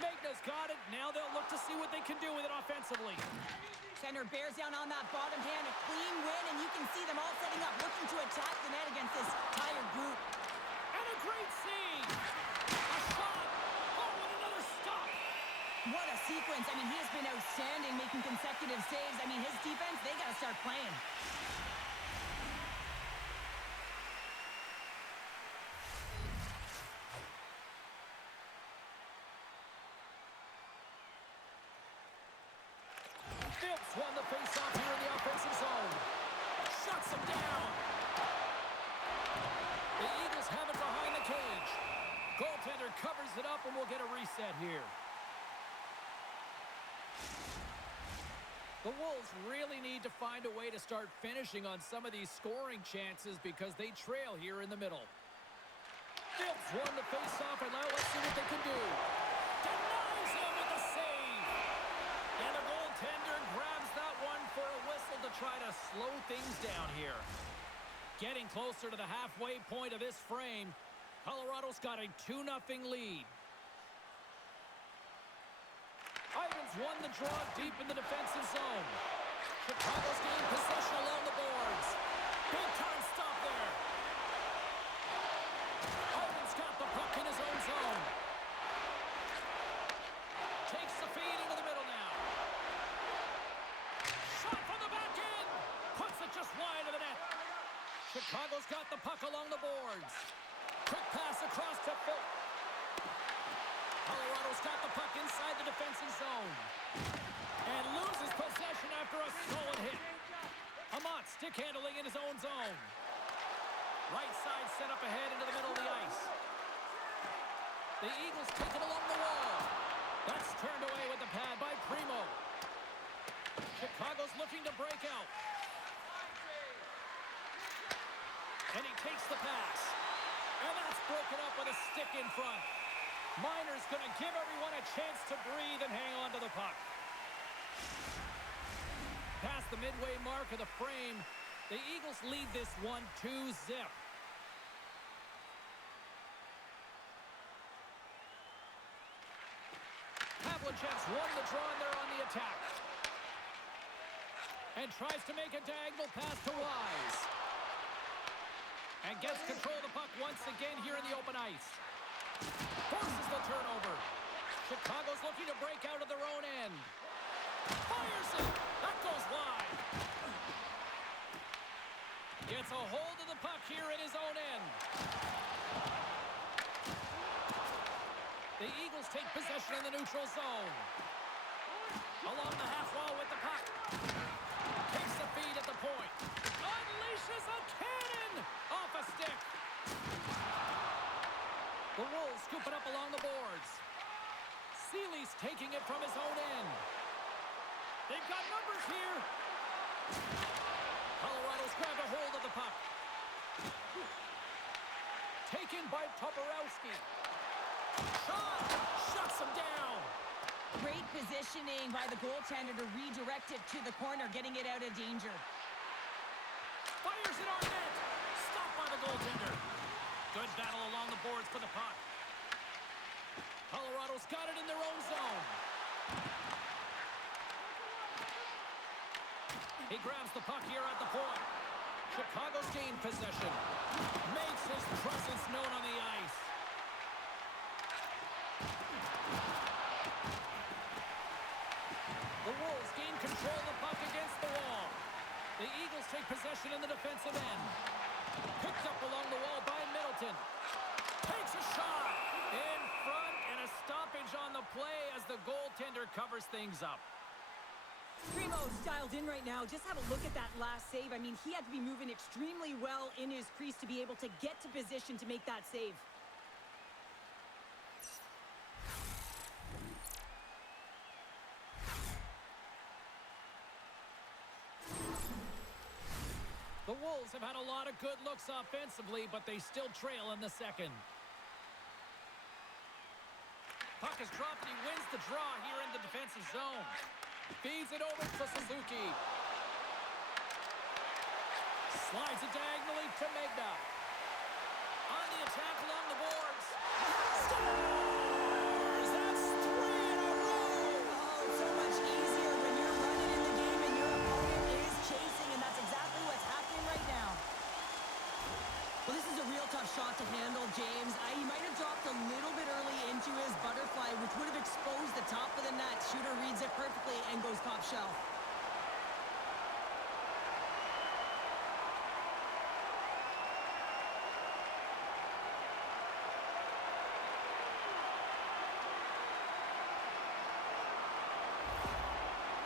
Magna's got it. Now they'll look to see what they can do with it offensively. Center bears down on that bottom hand. A clean win, and you can see them all setting up, looking to attack the net against this tired group. And a great save. A shot. Oh, and another stop. What a sequence. I mean, he has been outstanding, making consecutive saves. I mean, his defense, they got to start playing. Phillips won the face-off here in the offensive zone. Shuts him down. The Eagles have it behind the cage. Goaltender covers it up, and we'll get a reset here. The Wolves really need to find a way to start finishing on some of these scoring chances because they trail here in the middle. Phillips won the face-off, and now let's see what they can do. Denies him with the save. And the goaltender grabs that one for a whistle to try to slow things down here. Getting closer to the halfway point of this frame, Colorado's got a 2-0 lead. Ivans won the draw deep in the defensive zone. Chicago's gained possession along the boards. Big time stop there. Ivans got the puck in his own zone. Takes the feed into the middle now. Shot from the back end. Puts it just wide of the net. Chicago's got the puck along the boards. Quick pass across to Phil. Colorado's got the puck inside the defensive zone. And loses possession after a stolen hit. Amat stick handling in his own zone. Right side set up ahead into the middle of the ice. The Eagles take it along the wall. That's turned away with the pad by Primo. Chicago's looking to break out. And he takes the pass. And that's broken up with a stick in front. Miner's going to give everyone a chance to breathe and hang on to the puck. Past the midway mark of the frame, the Eagles lead this one 2-0. Havlicek's won the draw and they're on the attack. And tries to make a diagonal pass to Wise. And gets control of the puck once again here in the open ice. Forces the turnover. Chicago's looking to break out of their own end. Fires it. That goes wide. Gets a hold of the puck here in his own end. The Eagles take possession in the neutral zone. Along the half wall with the puck. Takes the feed at the point. Unleashes a cannon off a stick. The Wolves scoop it up along the boards. Seeley's taking it from his own end. They've got numbers here. Colorado's grabbed a hold of the puck. Taken by Toporowski. Shot! Shuts him down. Great positioning by the goaltender to redirect it to the corner, getting it out of danger. Fires it on net. Stopped by the goaltender. Good battle along the boards for the puck. Colorado's got it in their own zone. He grabs the puck here at the point. Chicago's gained possession. Makes his presence known on the ice. The Wolves gain control of the puck against the wall. The Eagles take possession in the defensive end. Picked up along the wall by Middleton. Takes a shot in front, and a stoppage on the play as the goaltender covers things up. Primo's dialed in right now. Just have a look at that last save. I mean, he had to be moving extremely well in his crease to be able to get to position to make that save. The Wolves have had a lot of good looks offensively, but they still trail in the second. Puck is dropped, and he wins the draw here in the defensive zone. Feeds it over to Suzuki. Slides it diagonally to Megna. On the attack along the boards. Scores! That's 3 in a row! Oh, it's so much easier when you're running in the game and your opponent is chasing, and that's exactly what's happening right now. Well, this is a real tough shot to handle, James. He might have dropped a little bit early into his butterfly, which would have exposed the top of the net. Shooter reads it perfectly and goes top shelf.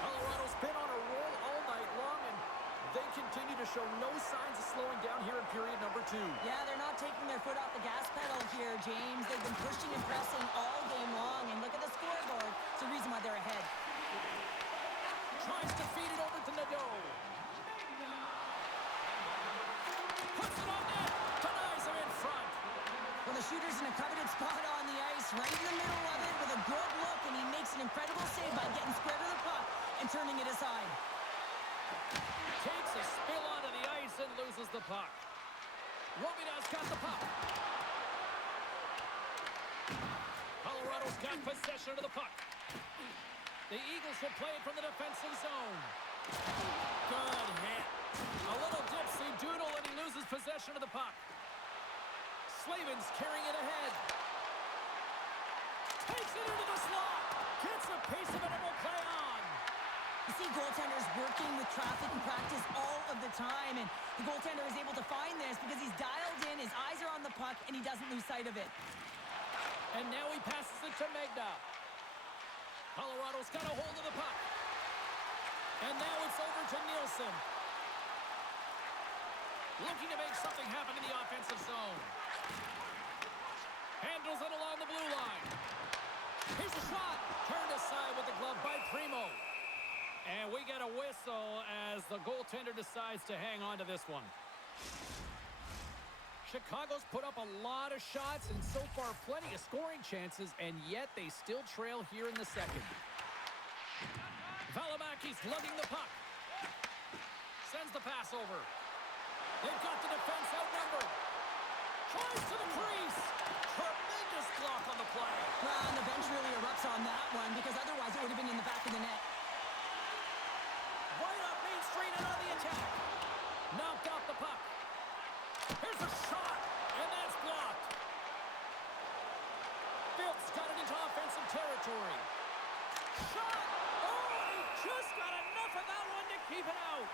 Colorado's been on a roll all night long, and they continue to show no signs of slowing down here in period number 2. Yeah, they're not taking their foot off the gas pedal here, James. They've been pushing and pressing all game long, and look at the scoreboard. It's the reason why they're ahead. Tries to feed it over to Nadeau. Puts it on net. Denies him in front. Well, the shooter's in a coveted spot on the ice, right in the middle of it with a good look, and he makes an incredible save by getting square to the puck and turning it aside. Takes a spill onto the ice and loses the puck. Robidas got the puck. Colorado's got possession of the puck. The Eagles will play it from the defensive zone. Good hit. A little dipsy doodle, and he loses possession of the puck. Slavin's carrying it ahead. Takes it into the slot. Gets a piece of it and will play on. You see goaltenders working with traffic in practice all of the time, and the goaltender is able to find this because he's dialed in, his eyes are on the puck, and he doesn't lose sight of it. And now he passes it to Megna. Colorado's got a hold of the puck. And now it's over to Nielsen. Looking to make something happen in the offensive zone. Handles it along the blue line. Here's a shot. Turned aside with the glove by Primo. And we get a whistle as the goaltender decides to hang on to this one. Chicago's put up a lot of shots and so far plenty of scoring chances, and yet they still trail here in the second. Valimaki's lugging the puck. Sends the pass over. They've got the defense outnumbered. Tries to the crease. Tremendous block on the play. Well, and the bench really erupts on that one because otherwise it would have been in the back of the net. Right up Main Street and on the attack. Knocked off the puck. Here's a shot, and that's blocked. Phillips got it into offensive territory. Shot! Oh, he just got enough of that one to keep it out.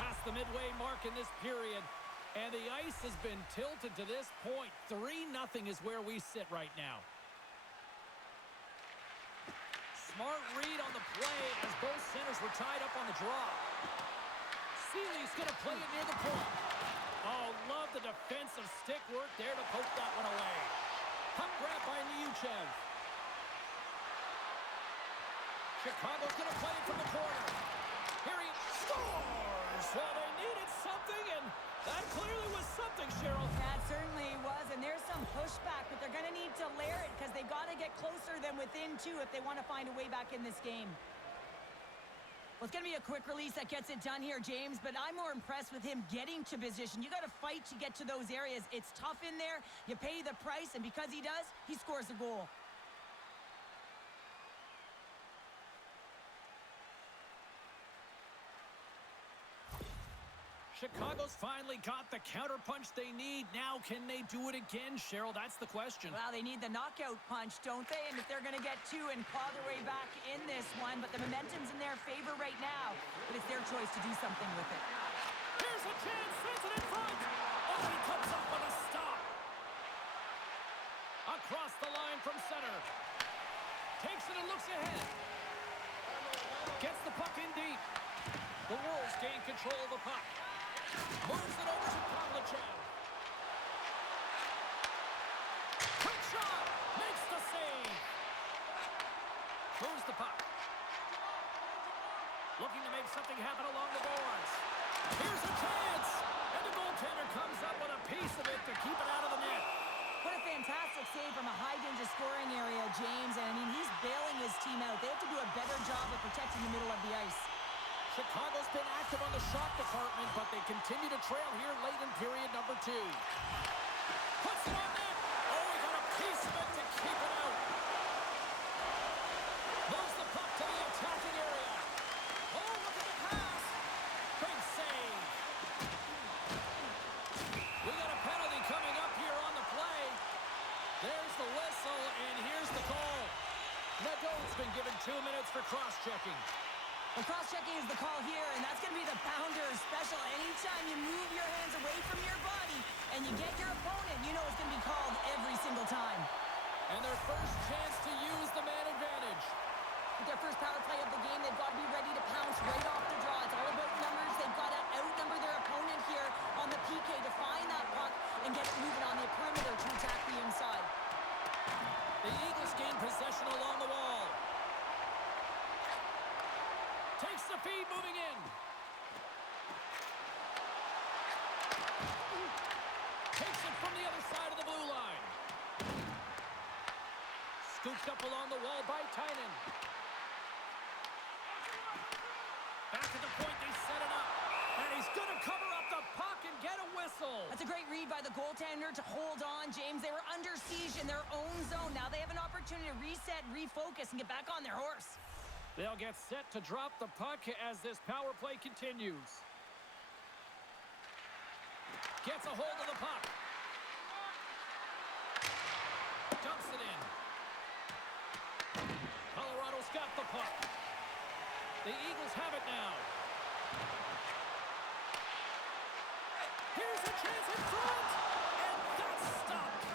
Past the midway mark in this period, and the ice has been tilted to this point. 3-0 is where we sit right now. Smart read on the play as both centers were tied up on the draw. Seeley's going to play it near the point. Oh, love the defensive stick work there to poke that one away. Puck grab by Niuchev. Chicago's going to play it from the corner. Here he scores! Well, they needed something, and that clearly was something, Cheryl. That certainly was, and there's some push pushback, but they're going to need to layer it because they've got to get closer than within 2 if they want to find a way back in this game. Well, it's going to be a quick release that gets it done here, James, but I'm more impressed with him getting to position. You got to fight to get to those areas. It's tough in there. You pay the price, and because he does, he scores a goal. Chicago's finally got the counterpunch they need. Now, can they do it again, Cheryl? That's the question. Well, they need the knockout punch, don't they? And if they're going to get 2 and claw their way back in this one, but the momentum's in their favor right now. But it's their choice to do something with it. Here's a chance. Sends it in front. Oh, he comes up with a stop. Across the line from center. Takes it and looks ahead. Gets the puck in deep. The Wolves gain control of the puck. Moves it over to Pavlychev. Quick shot. Makes the save. Moves the puck. Looking to make something happen along the boards. Here's a chance. And the goaltender comes up with a piece of it to keep it out of the net. What a fantastic save from a high-danger scoring area, James. And, I mean, he's bailing his team out. They have to do a better job of protecting the middle of the ice. Chicago's been active on the shot department, but they continue to trail here late in period number 2. Puts it on net. Oh, he got a piece of it to keep it out. Moves the puck to the attacking area. Oh, look at the pass. Big save. We got a penalty coming up here on the play. There's the whistle, and here's the call. Nadeau's been given 2 minutes for cross-checking. Well, cross-checking is the call here, and that's going to be the Pounder special. Anytime you move your hands away from your body and you get your opponent, you know it's going to be called every single time. And their first chance to use the man advantage. With their first power play of the game, they've got to be ready to pounce right off the draw. It's all about numbers. They've got to outnumber their opponent here on the PK to find that puck and get it moving on the perimeter to attack the inside. The Eagles gain possession along the wall. Takes the feed, moving in. Takes it from the other side of the blue line. Scooped up along the wall by Tynan. Back at the point, they set it up. And he's going to cover up the puck and get a whistle. That's a great read by the goaltender to hold on, James. They were under siege in their own zone. Now they have an opportunity to reset, refocus, and get back on their horse. They'll get set to drop the puck as this power play continues. Gets a hold of the puck. Dumps it in. Colorado's got the puck. The Eagles have it now. Here's a chance in front. And that's stopped.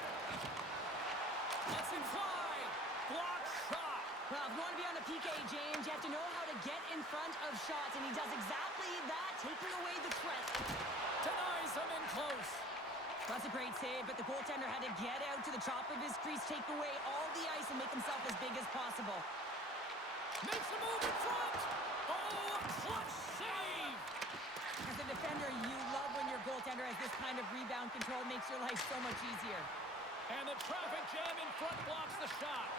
Lets him fly. Block shot. Well, if you want to be on a PK, James, you have to know how to get in front of shots, and he does exactly that, taking away the threat. Denies him in close. That's a great save, but the goaltender had to get out to the top of his crease, take away all the ice, and make himself as big as possible. Makes a move in front. Oh, a clutch save. As a defender, you love when your goaltender has this kind of rebound control. It makes your life so much easier. And the traffic jam in front blocks the shot.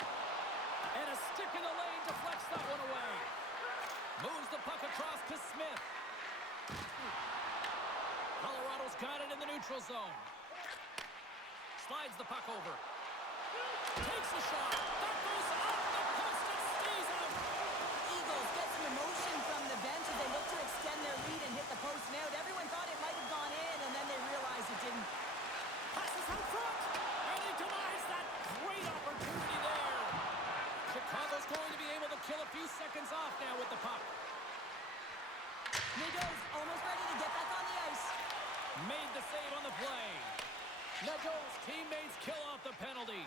And a stick in the lane deflects that one away. Moves the puck across to Smith. Colorado's got it in the neutral zone. Slides the puck over. Takes the shot. That goes off the post and stays out. Eagles get some emotion from the bench as they look to extend their lead and hit the post and out. Everyone thought it might have gone in, and then they realized it didn't. Passes out front. And he denies that great opportunity there. Chicago's going to be able to kill a few seconds off now with the puck. Nadeau's almost ready to get back on the ice. Made the save on the play. Nadeau's teammates kill off the penalty.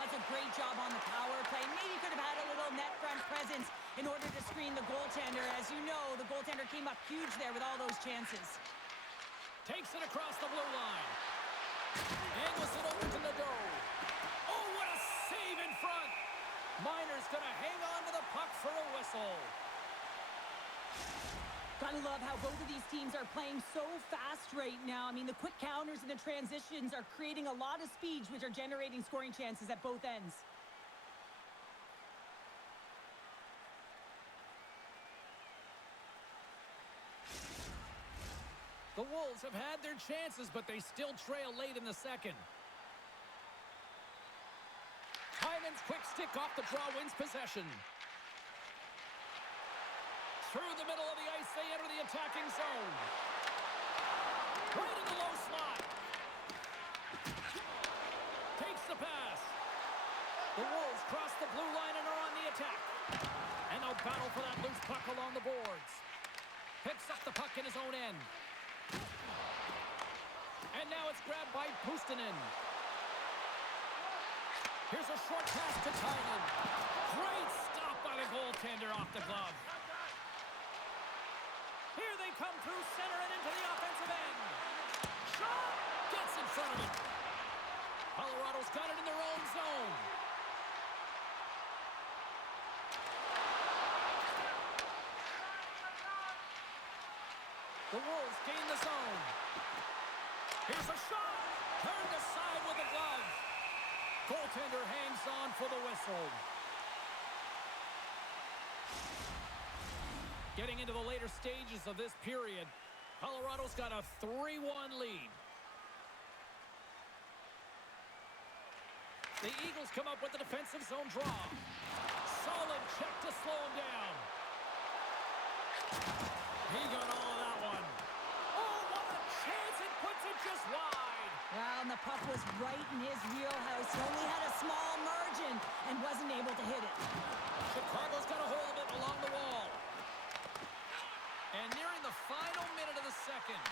That's a great job on the power play. Maybe could have had a little net front presence in order to screen the goaltender. As you know, the goaltender came up huge there with all those chances. Takes it across the blue line. Angles it over to Nadeau. Oh, what a save in front. Miner's going to hang on to the puck for a whistle. Gotta love how both of these teams are playing so fast right now. I mean, the quick counters and the transitions are creating a lot of speeds, which are generating scoring chances at both ends. The Wolves have had their chances, but they still trail late in the second. Hyman's quick stick off the draw wins possession. Through the middle of the ice, they enter the attacking zone. Right in the low slot. Takes the pass. The Wolves cross the blue line and are on the attack. And they'll battle for that loose puck along the boards. Picks up the puck in his own end. And now it's grabbed by Puustinen. Here's a short pass to Tynan. Great stop by the goaltender off the glove. Here they come through center and into the offensive end. Shot! Gets in front of it. Colorado's got it in their own zone. The Wolves gain the zone. Here's a shot! Turned aside with a glove. Goaltender hangs on for the whistle. Getting into the later stages of this period, Colorado's got a 3-1 lead. The Eagles come up with the defensive zone draw. Solid check to slow him down. He got all of that one. Oh, what a chance! It puts it just wide. Well, and the puck was right in his wheelhouse. He only had a small margin and wasn't able to hit it. Chicago's got a hold of it along the wall. And nearing the final minute of the second.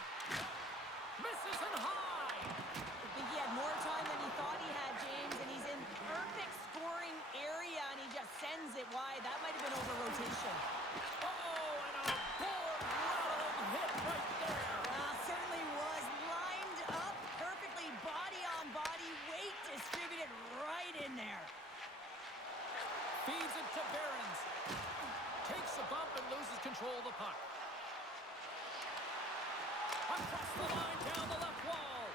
Misses and high. I think he had more time than he thought he had, James, and he's in perfect scoring area, and he just sends it wide. That might have been over rotation. Oh, and a board-rattling hit right there. Certainly was lined up perfectly, body on body, weight distributed right in there. Feeds it to Behrens. Takes a bump and loses control of the puck. Across the line, down the left wall.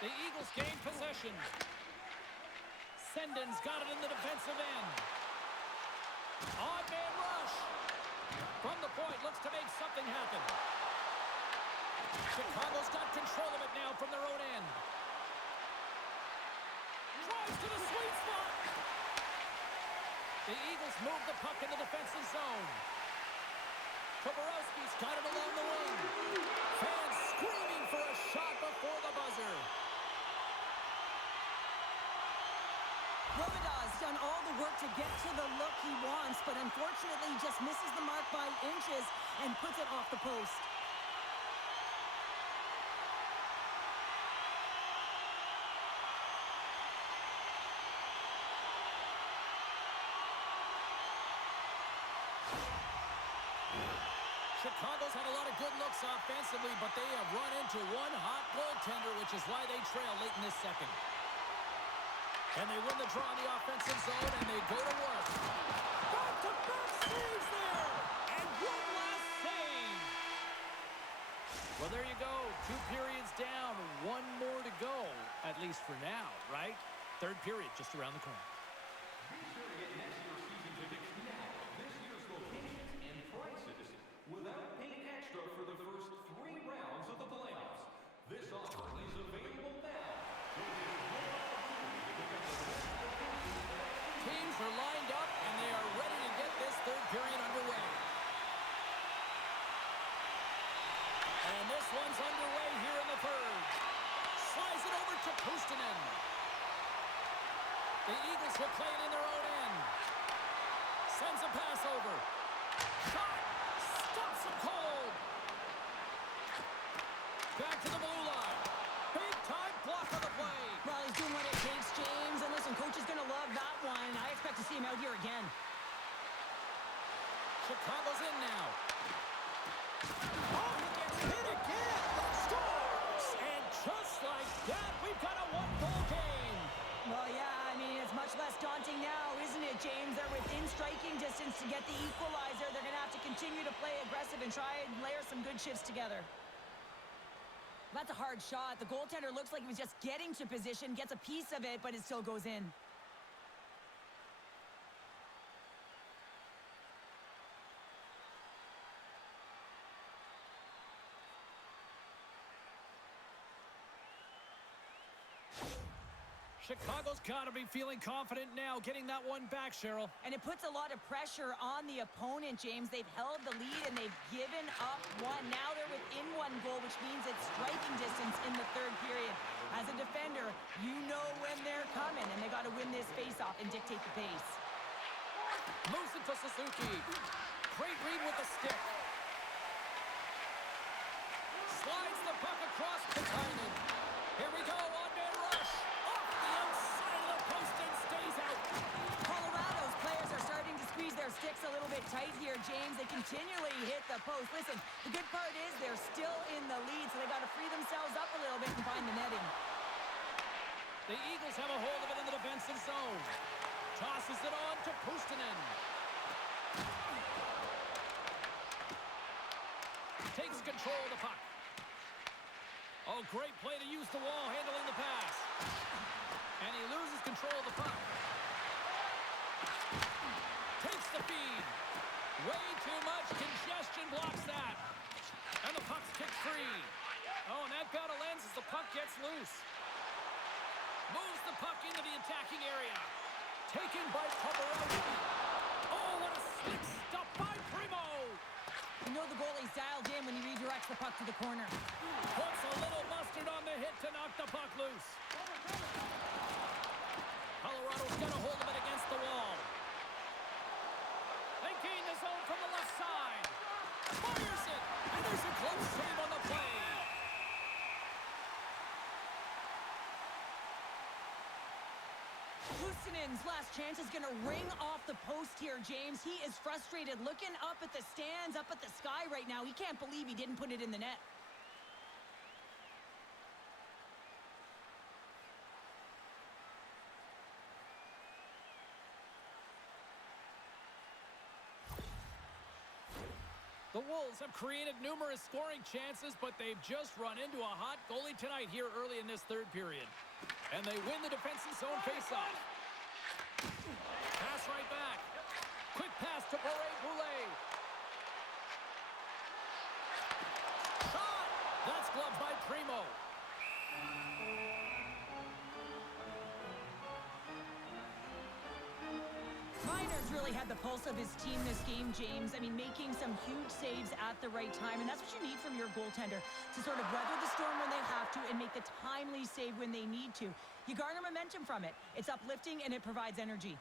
The Eagles gain possession. Sendin's got it in the defensive end. Odd man rush. From the point, looks to make something happen. Chicago's got control of it now from their own end. Drives to the sweet spot. The Eagles move the puck in the defensive zone. Koborowski's got it along the wing. Fans screaming for a shot before the buzzer. Robida's done all the work to get to the look he wants, but unfortunately just misses the mark by inches and puts it off the post. Chicago's had a lot of good looks offensively, but they have run into one hot goaltender, which is why they trail late in this second. And they win the draw in the offensive zone, and they go to work. Back-to-back saves there! And one last save! Well, there you go. 2 periods down, 1 more to go, at least for now, right? Third period just around the corner. Be sure to get next year's season tickets now. This year's locations and prices without paying extra for the first 3 rounds of the playoffs. This offer is available now. Teams are lined up, and they are ready to get this third period underway. And this one's underway here in the third. Slides it over to Puustinen. The Eagles will play it in their own end. Sends a pass over. Shot! Stops him cold! Back to the blue line. Big time block of the play. Well, he's doing what it takes, James, and listen, coach is going to love that one. I expect to see him out here again. Chicago's in now. Oh, he gets hit again. Scores! And just like that, we've got a 1-goal game. Well, yeah, I mean, it's much less daunting now, isn't it, James? James. They're within striking distance to get the equalizer. They're going to have to continue to play aggressive and try and layer some good shifts together. That's a hard shot. The goaltender looks like he was just getting to position, gets a piece of it, but it still goes in. Chicago's got to be feeling confident now, getting that one back, Cheryl. And it puts a lot of pressure on the opponent, James. They've held the lead and they've given up one. Now they're within one goal, which means it's striking distance in the third period. As a defender, you know when they're coming, and they got to win this faceoff and dictate the pace. Moves it to Suzuki. Great read with the stick. Slides the puck across to Tynan. Here we go, on-man rush. Off the outside of the post and stays out. Colorado's players are starting to squeeze their sticks a little bit tight here, James. They continually hit the post. Listen, the good part is they're still in the lead, so they got to free themselves up a little bit and find the netting. The Eagles have a hold of it in the defensive zone. Tosses it on to Puustinen. Takes control of the puck. Oh, great play to use the wall, handling the pass. And he loses control of the puck. Takes the feed. Way too much congestion blocks that. And the puck's kicked free. Oh, and that battle ends as the puck gets loose. Moves the puck into the attacking area. Taken by Paparowski. Oh, what a slick stop by Primo. You know the goalie's dialed in when he redirects the puck to the corner. Puts a little mustard on the hit to knock the puck loose. Colorado's got a hold of it against the wall. They gain the zone from the left side. Fires it, and there's a close save on the play. Puustinen's last chance is going to ring off the post here, James. He is frustrated, looking up at the stands, up at the sky right now. He can't believe he didn't put it in the net. The Wolves have created numerous scoring chances, but they've just run into a hot goalie tonight here early in this third period. And they win the defensive zone faceoff. Pass right back. Quick pass to Boulet. Shot! That's gloved by Primo. Miner's really had the pulse of his team this game, James. I mean, making some huge saves at the right time, and that's what you need from your goaltender, to sort of weather the storm when they have to and make the timely save when they need to. You garner momentum from it. It's uplifting, and it provides energy.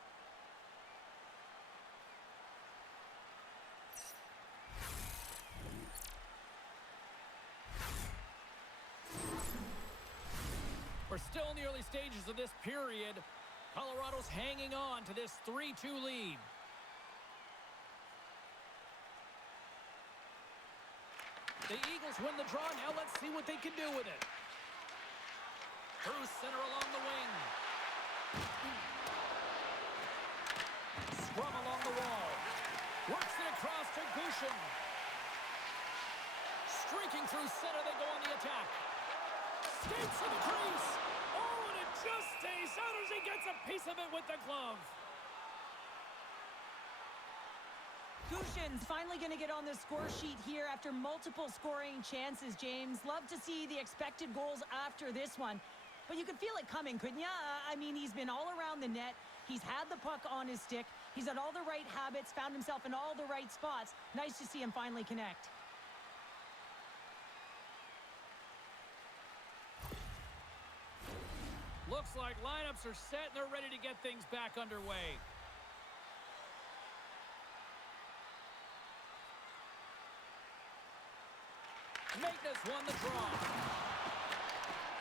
We're still in the early stages of this period. Colorado's hanging on to this 3-2 lead. The Eagles win the draw. Now let's see what they can do with it. Through center along the wing. Scrum along the wall. Works it across to Gushin. Streaking through center, they go on the attack. Skates to the crease. Oh, and it just stays out as he gets a piece of it with the glove. Gushin's finally going to get on the score sheet here after multiple scoring chances, James. Love to see the expected goals after this one. But you could feel it coming, couldn't you? I mean, he's been all around the net. He's had the puck on his stick. He's had all the right habits, found himself in all the right spots. Nice to see him finally connect. Looks like lineups are set and they're ready to get things back underway. Magnus won the draw.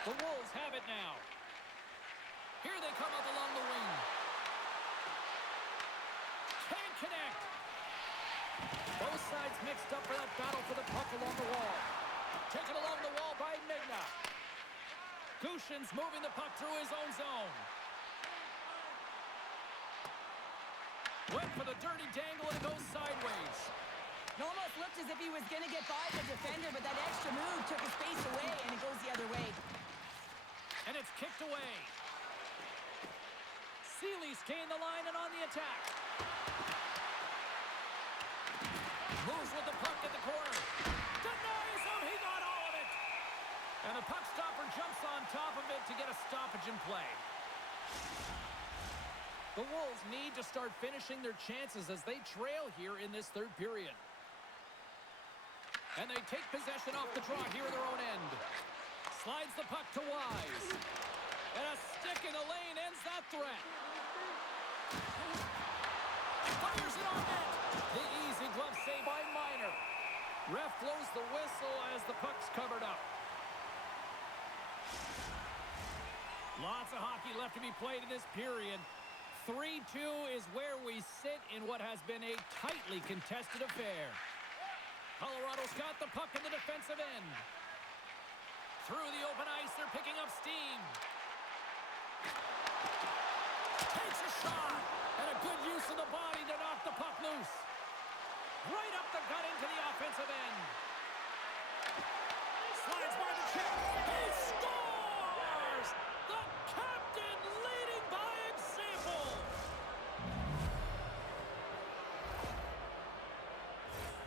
The Wolves have it now. Here they come up along the wing. Can't connect. Both sides mixed up for that battle for the puck along the wall. Taken along the wall by Magna. Gushin's moving the puck through his own zone. Went for the dirty dangle, and it goes sideways. It almost looked as if he was going to get by the defender, but that extra move took his space away, and it goes the other way. And it's kicked away. Seeley's gained the line and on the attack. Moves with the puck at the corner. Denies him. He got all of it. And the puck stopper jumps on top of it to get a stoppage in play. The Wolves need to start finishing their chances as they trail here in this third period. And they take possession off the draw here in their own end. Slides the puck to Wise. And a stick in the lane ends that threat. Fires it on net. The easy glove save by Miner. Ref blows the whistle as the puck's covered up. Lots of hockey left to be played in this period. 3-2 is where we sit in what has been a tightly contested affair. Colorado's got the puck in the defensive end. Through the open ice, they're picking up steam. Takes a shot, and a good use of the body to knock the puck loose. Right up the gut into the offensive end. Slides by the check. He scores! The captain leading by example.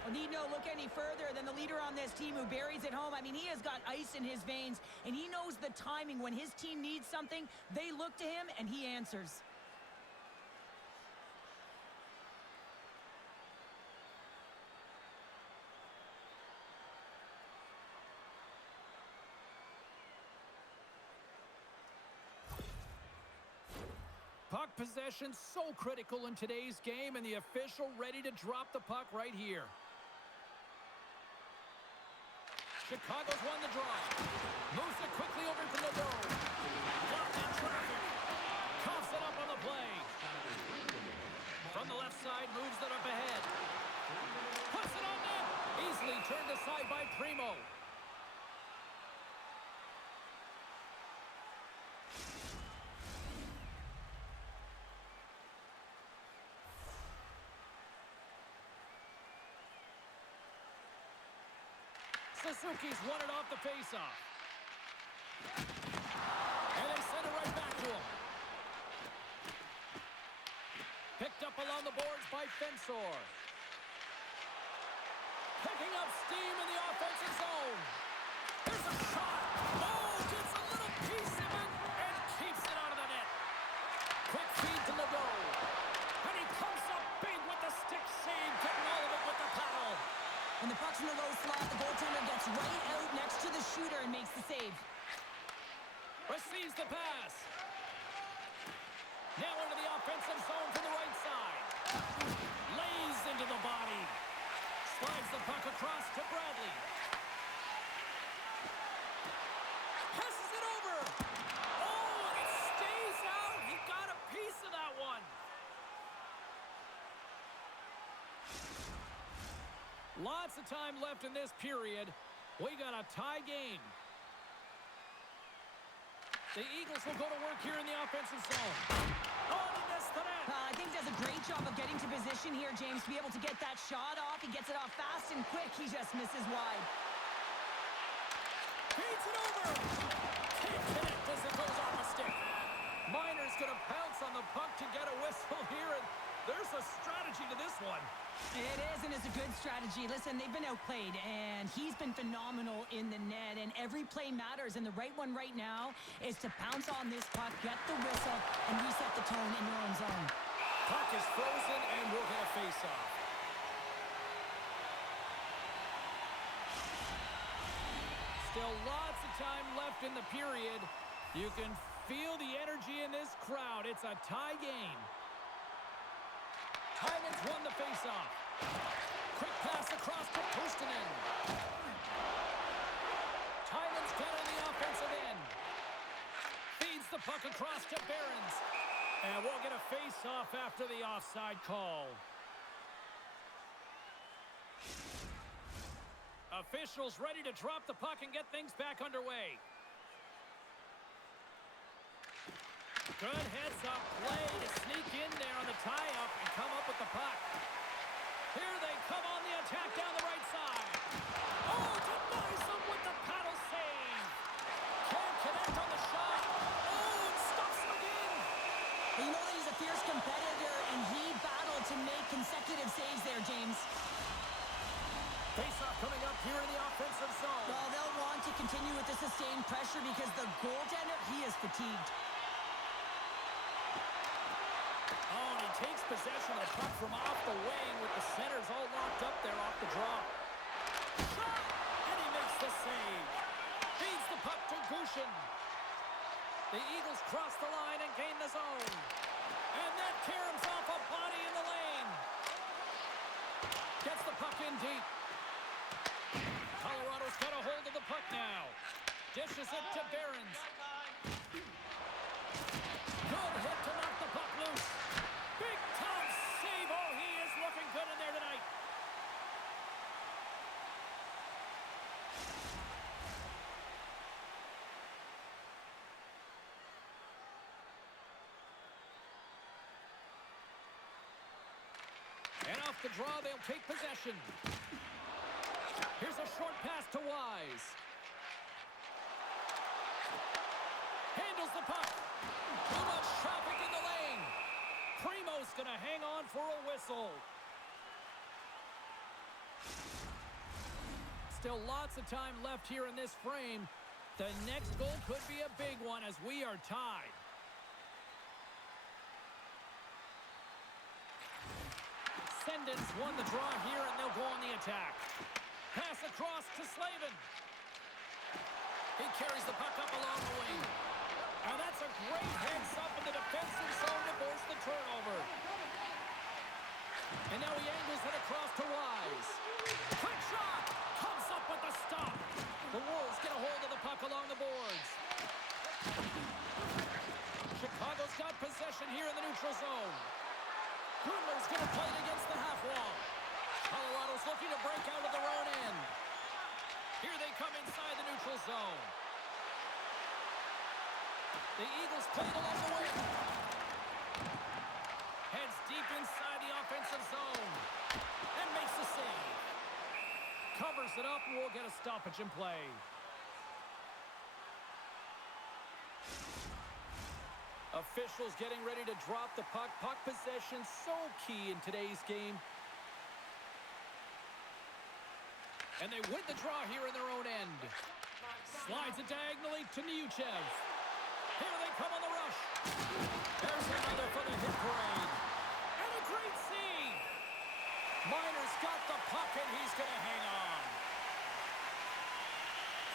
Well, need no look any further than the leader on this team who buries it home. I mean, he has got ice in his veins, and he knows the timing. When his team needs something, they look to him, and he answers. Puck possession so critical in today's game, and the official ready to drop the puck right here. Chicago's won the draw. Moves it quickly over to the goal. Blocked in traffic. Coughs it up on the play. From the left side, moves it up ahead. Puts it on net. Easily turned aside by Primo. Suzuki's won it off the faceoff. And they send it right back to him. Picked up along the boards by Fensor. Picking up steam in the offensive zone. Here's a shot. Oh, gets a little piece of it and keeps it out of the net. Quick feed to the goal. And he comes up big with the stick save, getting all of it with the paddle. When the puck's in the low slot, the goaltender gets right out next to the shooter and makes the save. Receives the pass. Now into the offensive zone from the right side. Lays into the body. Slides the puck across to Bradley. Passes it over. Oh, and it stays out. He got a piece of that one. Lots of time left in this period. We got a tie game. The Eagles will go to work here in the offensive zone. Oh, he missed the net. I think he does a great job of getting to position here, James, to be able to get that shot off. He gets it off fast and quick. He just misses wide. Feeds it over. Can't connect as it goes off a stick. Miner's going to pounce on the puck to get a whistle here, and there's a strategy to this one. It is, and it's a good strategy. Listen, they've been outplayed, and he's been phenomenal in the net, and every play matters, and the right one right now is to pounce on this puck, get the whistle, and reset the tone in your own zone. Puck is frozen, and we'll get a face-off. Still lots of time left in the period. You can feel the energy in this crowd. It's a tie game. Hyman's won the faceoff. Quick pass across to Pustonen. Hyman's got on the offensive end. Feeds the puck across to Behrens. And we'll get a face-off after the offside call. Officials ready to drop the puck and get things back underway. Good heads-up play to sneak in there on the tie-up and come up with the puck. Here they come on the attack down the right side. Oh, denies them with the paddle save. Can't connect on the shot. Oh, and stops him again. You know that he's a fierce competitor, and he battled to make consecutive saves there, James. Face-off coming up here in the offensive zone. Well, they'll want to continue with the sustained pressure because the goaltender, he is fatigued. Oh, and he takes possession of the puck from off the wing with the centers all locked up there off the draw. Shot! And he makes the save. Feeds the puck to Gushin. The Eagles cross the line and gain the zone. And that caroms off a body in the lane. Gets the puck in deep. Colorado's got a hold of the puck now. Dishes it to Behrens. Good hit to knock the puck loose. Big time save. Oh, he is looking good in there tonight. And off the draw, they'll take possession. Here's a short pass to Wise. Handles the puck. Too much traffic in the lane. Primo's going to hang on for a whistle. Still lots of time left here in this frame. The next goal could be a big one as we are tied. Sendens won the draw here, and they'll go on the attack. Pass across to Slavin. He carries the puck up along the wing. And that's a great heads-up in the defensive zone to force the turnover. And now he angles it across to Wise. Quick shot! Comes up with the stop. The Wolves get a hold of the puck along the boards. Chicago's got possession here in the neutral zone. Gundler's going to play it against the half wall. Colorado's looking to break out of their own end. Here they come inside the neutral zone. The Eagles play it along the wing. Heads deep inside the offensive zone. And makes the save. Covers it up and we'll get a stoppage in play. Officials getting ready to drop the puck. Puck possession so key in today's game. And they win the draw here in their own end. Slides it diagonally to Neuchev. Here they come on the rush. There's another for the hit parade. And a great save. Miner's got the puck and he's going to hang on.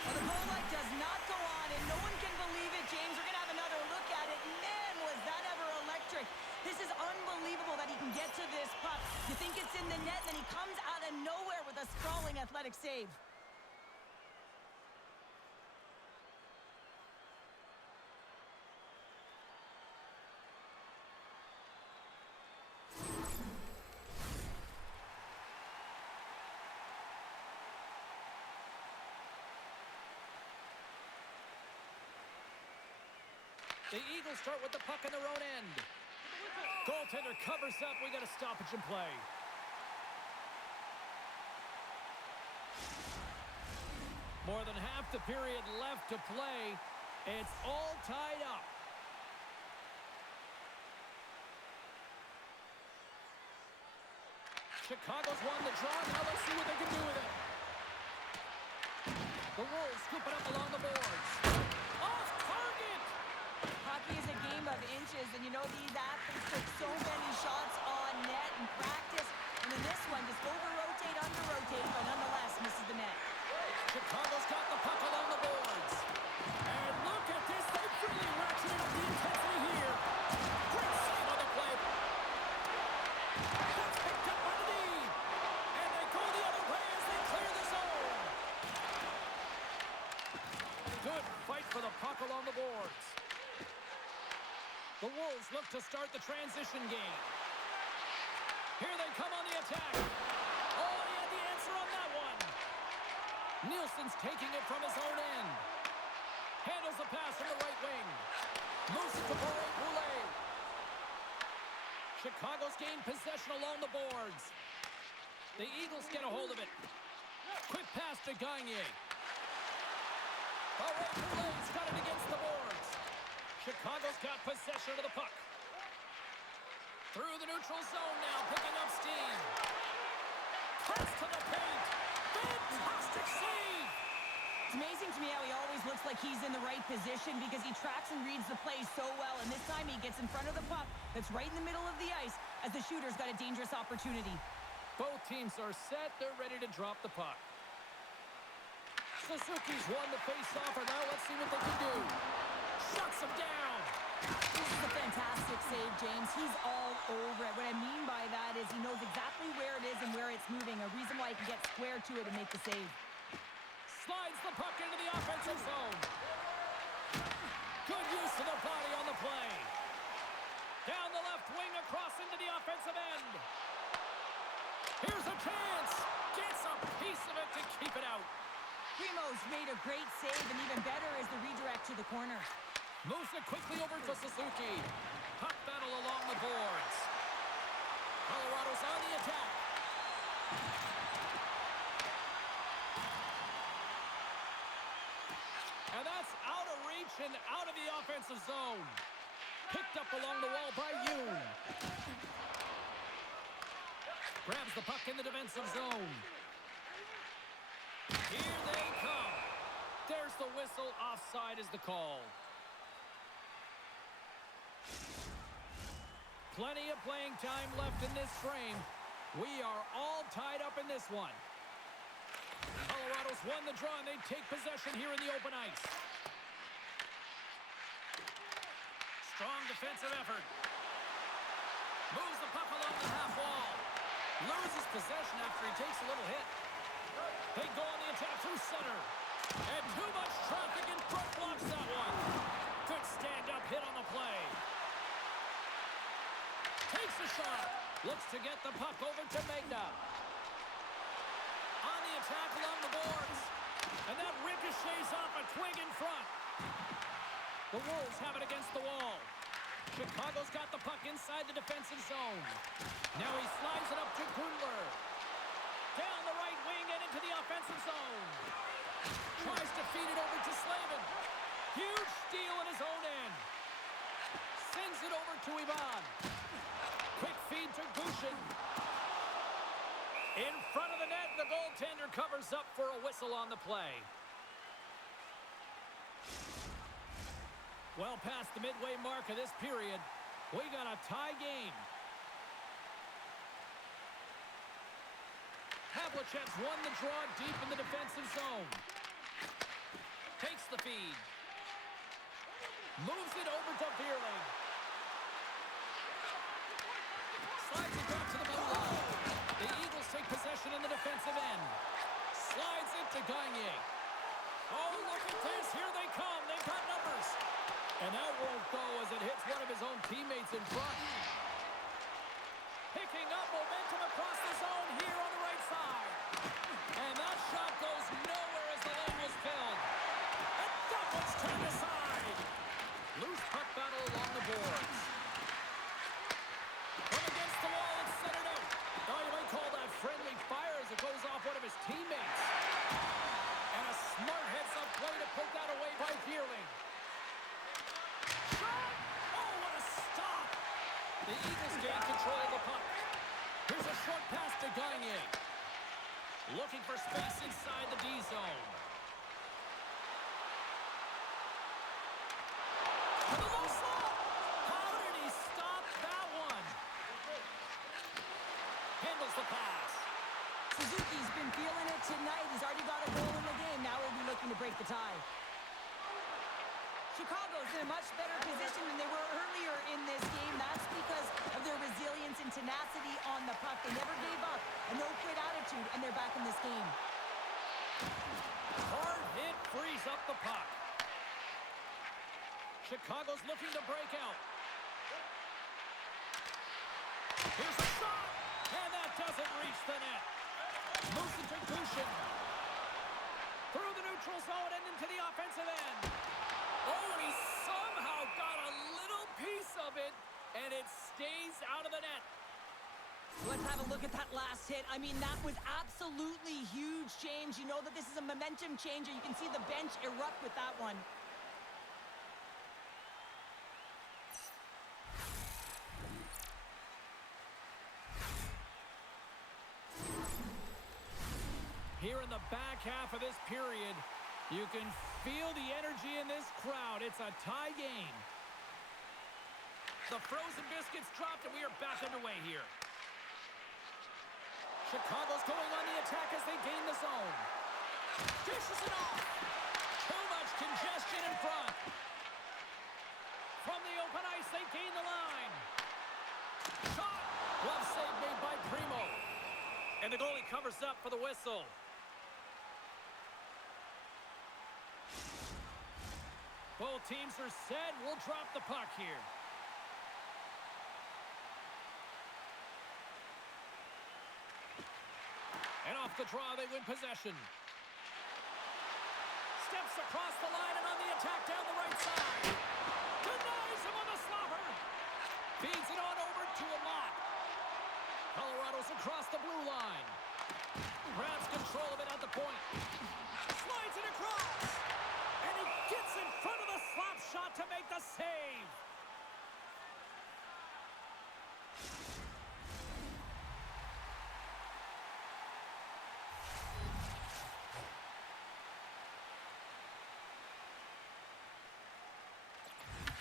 Well, the goal light does not go on, and no one can believe it, James. We're going to have another look at it. Man, was that ever electric. This is unbelievable that he can get to this puck. You think it's in the net, and then he comes out of nowhere with a sprawling athletic save. The Eagles start with the puck in their own end. Goaltender covers up. We got a stoppage in play. More than half the period left to play. It's all tied up. Chicago's won the draw. Now let's see what they can do with it. The Wolves scoop it up along the boards. Off target! Hockey is a game of inches, and you know these athletes took so many shots on net in practice, and in this one just over-rotate, under-rotate, but nonetheless misses the net. Chicago's got the puck along the boards. And look at this. They've really ratcheted up the intensity here. Great save on the play. That's picked up by the D. And they go the other way as they clear the zone. Good fight for the puck along the boards. The Wolves look to start the transition game. Here they come on the attack. Oh, he had the answer on that one. Nielsen's taking it from his own end. Handles the pass from the right wing. Moves it to Boulet. Chicago's gained possession along the boards. The Eagles get a hold of it. Quick pass to Gagne. He's got it against the boards. Chicago's got possession of the puck. Through the neutral zone now, picking up steam. Cuts to the paint. Fantastic save! It's amazing to me how he always looks like he's in the right position because he tracks and reads the play so well. And this time he gets in front of the puck that's right in the middle of the ice as the shooter's got a dangerous opportunity. Both teams are set. They're ready to drop the puck. Suzuki's won the face-off, and now let's see what they can do. Shuts him down. This is a fantastic save, James. He's all over it. What I mean by that is he knows exactly where it is and where it's moving, a reason why he can get square to it and make the save. Slides the puck into the offensive zone. Good use of the body on the play. Down the left wing, across into the offensive end. Here's a chance. Gets a piece of it to keep it out. Primo's made a great save, and even better is the redirect to the corner. Moves it quickly over to Suzuki. Puck battle along the boards. Colorado's on the attack. And that's out of reach and out of the offensive zone. Picked up along the wall by Yoon. Grabs the puck in the defensive zone. Here they come. There's the whistle. Offside is the call. Plenty of playing time left in this frame. We are all tied up in this one. Colorado's won the draw, and they take possession here in the open ice. Strong defensive effort. Moves the puck along the half wall. Loses possession after he takes a little hit. They go on the attack through center. And too much traffic in front blocks that one. Good stand-up hit on the play. Takes a shot. Looks to get the puck over to Magna. On the attack along the boards. And that ricochets off a twig in front. The Wolves have it against the wall. Chicago's got the puck inside the defensive zone. Now he slides it up to Gundler. Down the right wing and into the offensive zone. Tries to feed it over to Slavin. Huge steal in his own end. Sends it over to Ivan. Quick feed to Gushin. In front of the net, the goaltender covers up for a whistle on the play. Well past the midway mark of this period, we got a tie game. Havlicek's won the draw deep in the defensive zone. Takes the feed. Moves it over to Bierling. Slides it back to the middle line. The Eagles take possession in the defensive end. Slides it to Gagne. Oh, look at this. Here they come. They've got numbers. And that won't go as it hits one of his own teammates in front. Picking up momentum across the zone here on the right side. And that shot goes nowhere as the lane was filled. And that one's turned aside. Loose puck battle along the boards. From against the wall and centered out. Oh, you might call that friendly fire as it goes off one of his teammates. And a smart heads-up play to put that away by Bierling. Shot! Oh, what a stop! The Eagles gain control of the puck. Here's a short pass to Gagne. Looking for space inside the D zone. To the low slot! How did he stop that one? Handles the pass. Suzuki's been feeling it tonight. He's already got a goal in the game. Now we'll be looking to break the tie. Chicago's in a much better position than they were earlier in this game. That's because of their resilience and tenacity on the puck. They never gave up, a no-quit attitude, and they're back in this game. Hard hit frees up the puck. Chicago's looking to break out. Here's a shot, and that doesn't reach the net. Moves it to Gushin. Through the neutral zone and into the offensive end. Oh, and he somehow got a little piece of it, and it stays out of the net. Let's have a look at that last hit. I mean, that was absolutely huge, James. You know that this is a momentum changer. You can see the bench erupt with that one. Here in the back half of this period, you can feel the energy in this crowd. It's a tie game. The frozen biscuits dropped, and we are back underway here. Chicago's going on the attack as they gain the zone. Dishes it off. Too much congestion in front. From the open ice, they gain the line. Shot. Glove save made by Primo. And the goalie covers up for the whistle. Both teams are set. We'll drop the puck here. And off the draw, they win possession. Steps across the line and on the attack down the right side. Denies him on the slobber. Feeds it on over to Amat. Colorado's across the blue line. Grabs control of it at the point. Slides it across. And he gets in front of the slap shot to make the save.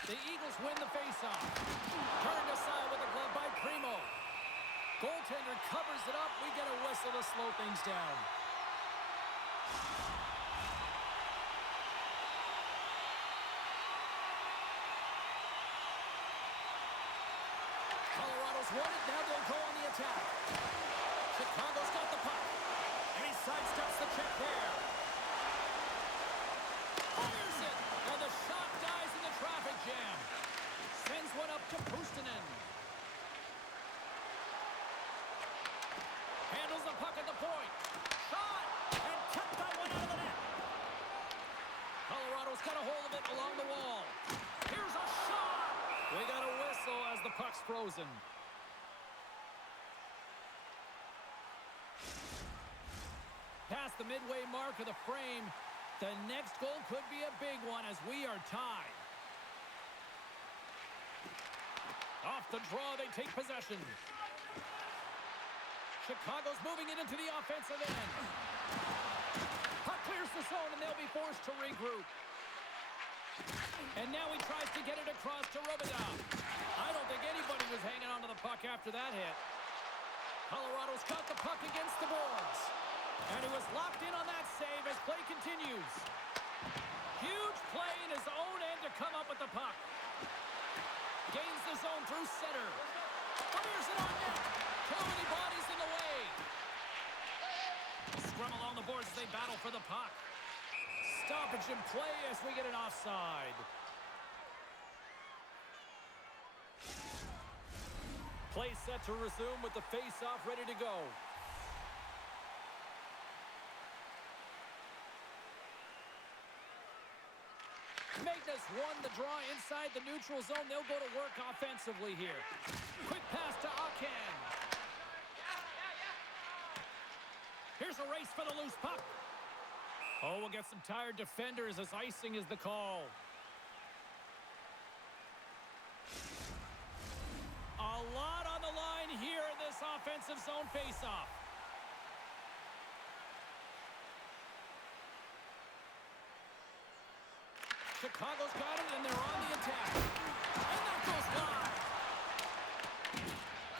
The Eagles win the faceoff. Turned aside with a glove by Primo. Goaltender covers it up. We get a whistle to slow things down. Colorado's won it. Now they'll go on the attack. Chicago's got the puck. And he sidesteps the check there. Fires it. And the shot dies in the traffic jam. Sends one up to Puustinen. Handles the puck at the point. Shot! And kept that one out of the net. Colorado's got a hold of it along the wall. Here's a shot! We got a whistle as the puck's frozen. Past the midway mark of the frame, the next goal could be a big one as we are tied. Off the draw, they take possession. Chicago's moving it into the offensive end. Puck clears the zone, and they'll be forced to regroup. And now he tries to get it across to Robidoux. I don't think anybody was hanging on to the puck after that hit. Colorado's got the puck against the boards. And he was locked in on that save as play continues. Huge play in his own end to come up with the puck. Gains the zone through center. Fires it on net. Too many bodies in the way. Scrum along the boards as they battle for the puck. Stoppage in play as we get an offside. Play set to resume with the face-off ready to go. Magnus won the draw inside the neutral zone. They'll go to work offensively here. Quick pass to Aken. Here's a race for the loose puck. Oh, we'll get some tired defenders as icing is the call. A lot on the line here in this offensive zone faceoff. Chicago's got it, and they're on the attack. And that goes wide.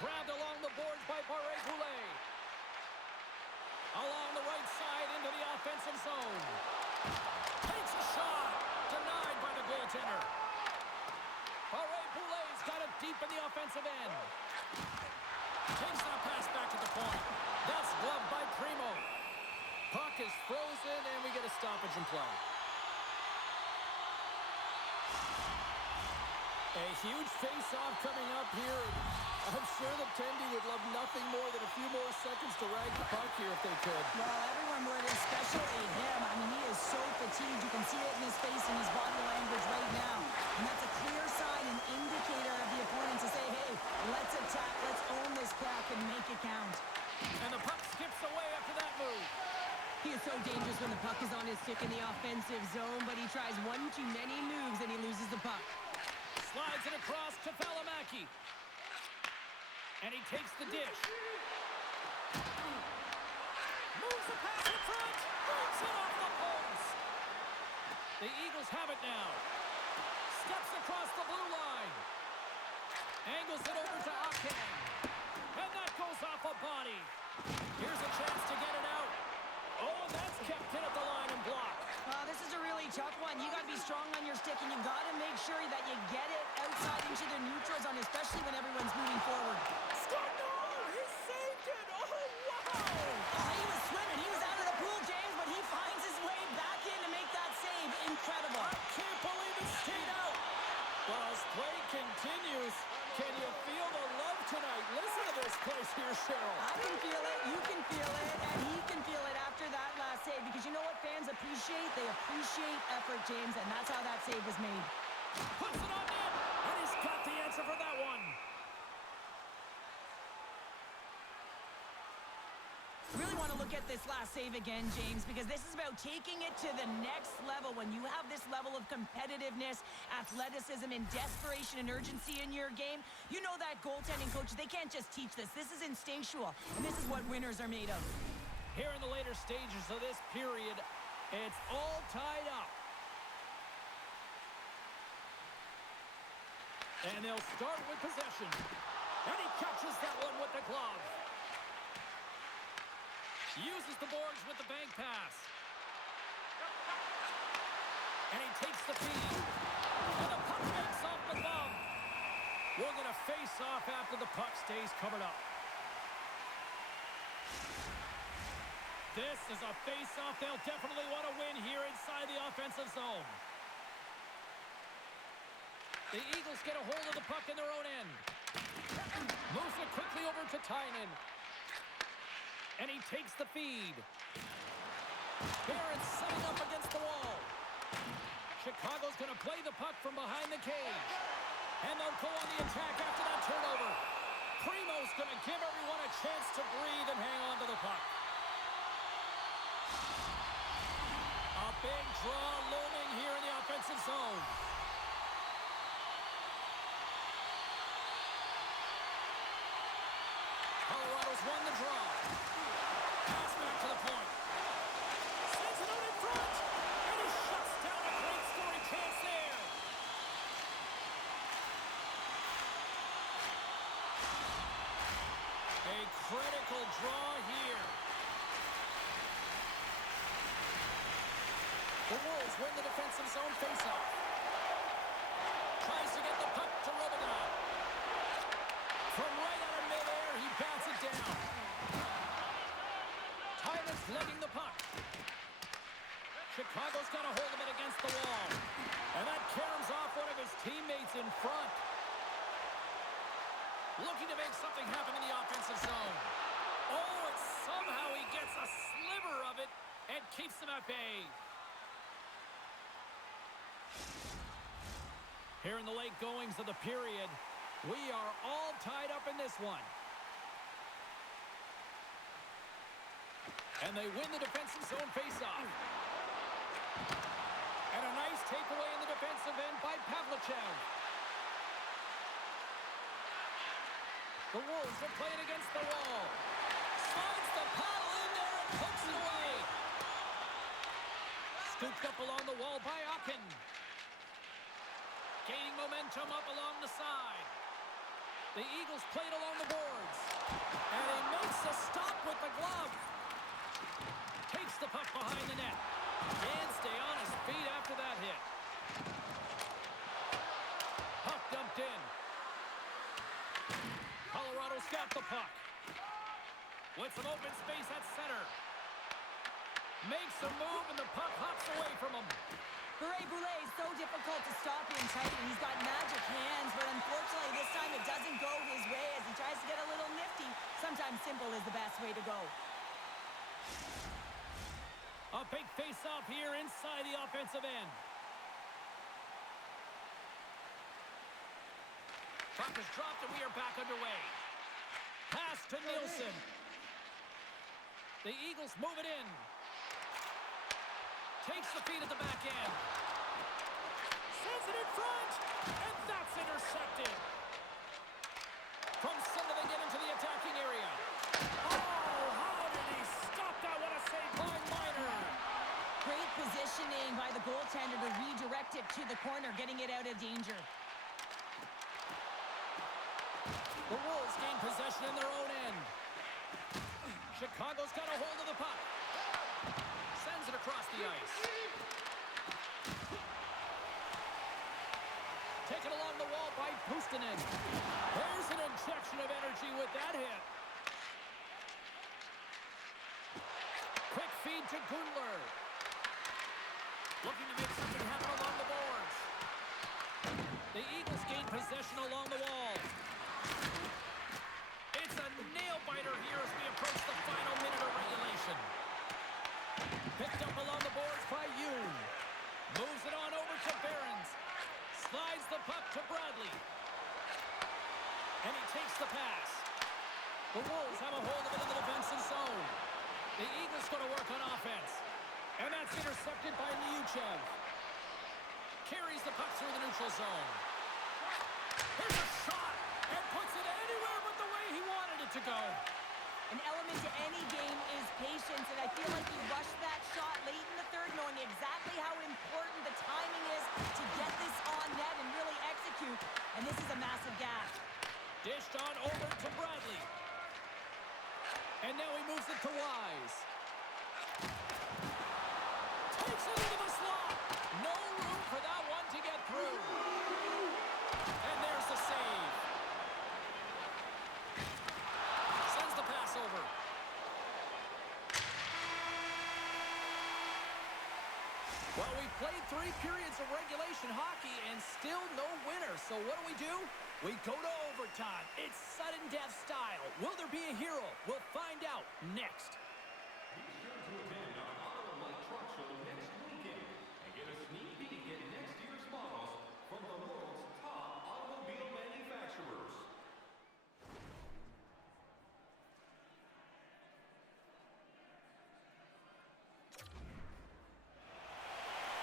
Grabbed along the boards by Barré-Boulet. Along the right side into the offensive zone. Takes a shot. Denied by the goaltender. Barré-Boulet's got it deep in the offensive end. Takes that pass back to the point. That's gloved by Primo. Puck is frozen, and we get a stoppage in play. A huge face-off coming up here. I'm sure the Tendy would love nothing more than a few more seconds to rag the puck here if they could. Well, everyone would, especially him. I mean, he is so fatigued. You can see it in his face and his body language right now. And that's a clear sign, an indicator of the opponent to say, The puck is on his stick in the offensive zone, but he tries one too many moves and he loses the puck. Slides it across to Valimaki. And he takes the dish. Moves the pass in front. Brings it off the post. The Eagles have it now. Steps across the blue line. Angles it over to Aken. And that goes off a body. Here's a chance to get it out. Oh, and that's kept in at the line and blocked. This is a really tough one. You got to be strong on your stick, and you got to make sure that you get it outside into the neutral zone, especially when everyone's moving forward. Scott, no! He saved it! Oh, wow! He was swimming. He was out of the pool, James, but he finds his way back in to make that save. Incredible. I can't believe it stayed out. Well, as play continues, can you feel the love tonight? Listen to this place here, Cheryl. I can feel it, you can feel it, and he can feel it after that last save. Because you know what fans appreciate? They appreciate effort, James, and that's how that save was made. Puts it on net, and he's got the answer for that one. Really want to look at this last save again, James, because this is about taking it to the next level. When you have this level of competitiveness, athleticism, and desperation and urgency in your game, you know that goaltending coaches, they can't just teach this. This is instinctual, and this is what winners are made of. Here in the later stages of this period, it's all tied up. And they'll start with possession. And he catches that one with the glove. Uses the boards with the bank pass. And he takes the feed. And the puck makes off the glove. We're going to face off after the puck stays covered up. This is a face-off they'll definitely want to win here inside the offensive zone. The Eagles get a hold of the puck in their own end. Moves it quickly over to Tynan. And he takes the feed. Barrett's setting up against the wall. Chicago's going to play the puck from behind the cage. And they'll go on the attack after that turnover. Primo's going to give everyone a chance to breathe and hang on to the puck. A big draw looming here in the offensive zone. Colorado's won the draw. Pass back to the point. Sends it out in front. And he shuts down a great scoring chance there. A critical draw here. The Wolves win the defensive zone faceoff. Tries to get the puck to Robineau. From right out of midair, he bats it down. Tyler's legging the puck. Chicago's got a hold of it against the wall. And that caroms off one of his teammates in front. Looking to make something happen in the offensive zone. Oh, and somehow he gets a sliver of it and keeps them at bay. Here in the late goings of the period, we are all tied up in this one. And they win the defensive zone faceoff. And a nice takeaway in the defensive end by Pavlichev. The Wolves are playing against the wall. Slides the paddle in there and pokes it away. Scooped up along the wall by Aken. Gaining momentum up along the side. The Eagles played along the boards. And he makes a stop with the glove. Takes the puck behind the net. Can stay on his feet after that hit. Puck dumped in. Colorado's got the puck. With some open space at center. Makes a move and the puck hops away from him. Boulet is so difficult to stop in tight, and he's got magic hands, but unfortunately this time it doesn't go his way as he tries to get a little nifty. Sometimes simple is the best way to go. A big face-off here inside the offensive end. Puck is dropped and we are back underway. Pass to Nielsen. The Eagles move it in. Takes the feed at the back end. Sends it in front. And that's intercepted. From center they get into the attacking area. Oh, how did he stop that? What a save by Miner. Great positioning by the goaltender to redirect it to the corner, getting it out of danger. The Wolves gain possession in their own end. Chicago's got a hold of the puck. Sends it across the ice. Taken along the wall by Puustinen. There's an injection of energy with that hit. Quick feed to Gundler. Looking to make something happen along the boards. The Eagles gain possession along the wall. It's a nail-biter here as we approach the final minute of regulation. Picked up along the boards by Yoon. Moves it on over to Behrens. Slides the puck to Bradley. And he takes the pass. The Wolves have a hold of it in the defensive zone. The Eagles go to work on offense. And that's intercepted by Liuchev. Carries the puck through the neutral zone. Here's a shot. And puts it anywhere but the way he wanted it to go. An element to any game is patience, and I feel like he rushed that shot late in the third, knowing exactly how important the timing is to get this on net and really execute, and this is a massive gap. Dished on over to Bradley. And now he moves it to Wise. Takes it into the slot. No room for that one to get through. And there's the save. Sends the pass over. Well, we played 3 periods of regulation hockey and still no winner. So what do? We go to overtime. It's sudden death style. Will there be a hero? We'll find out next. Be sure to attend our Auto Light Truck Show next weekend and get a sneak peek at next year's models from the world's top automobile manufacturers.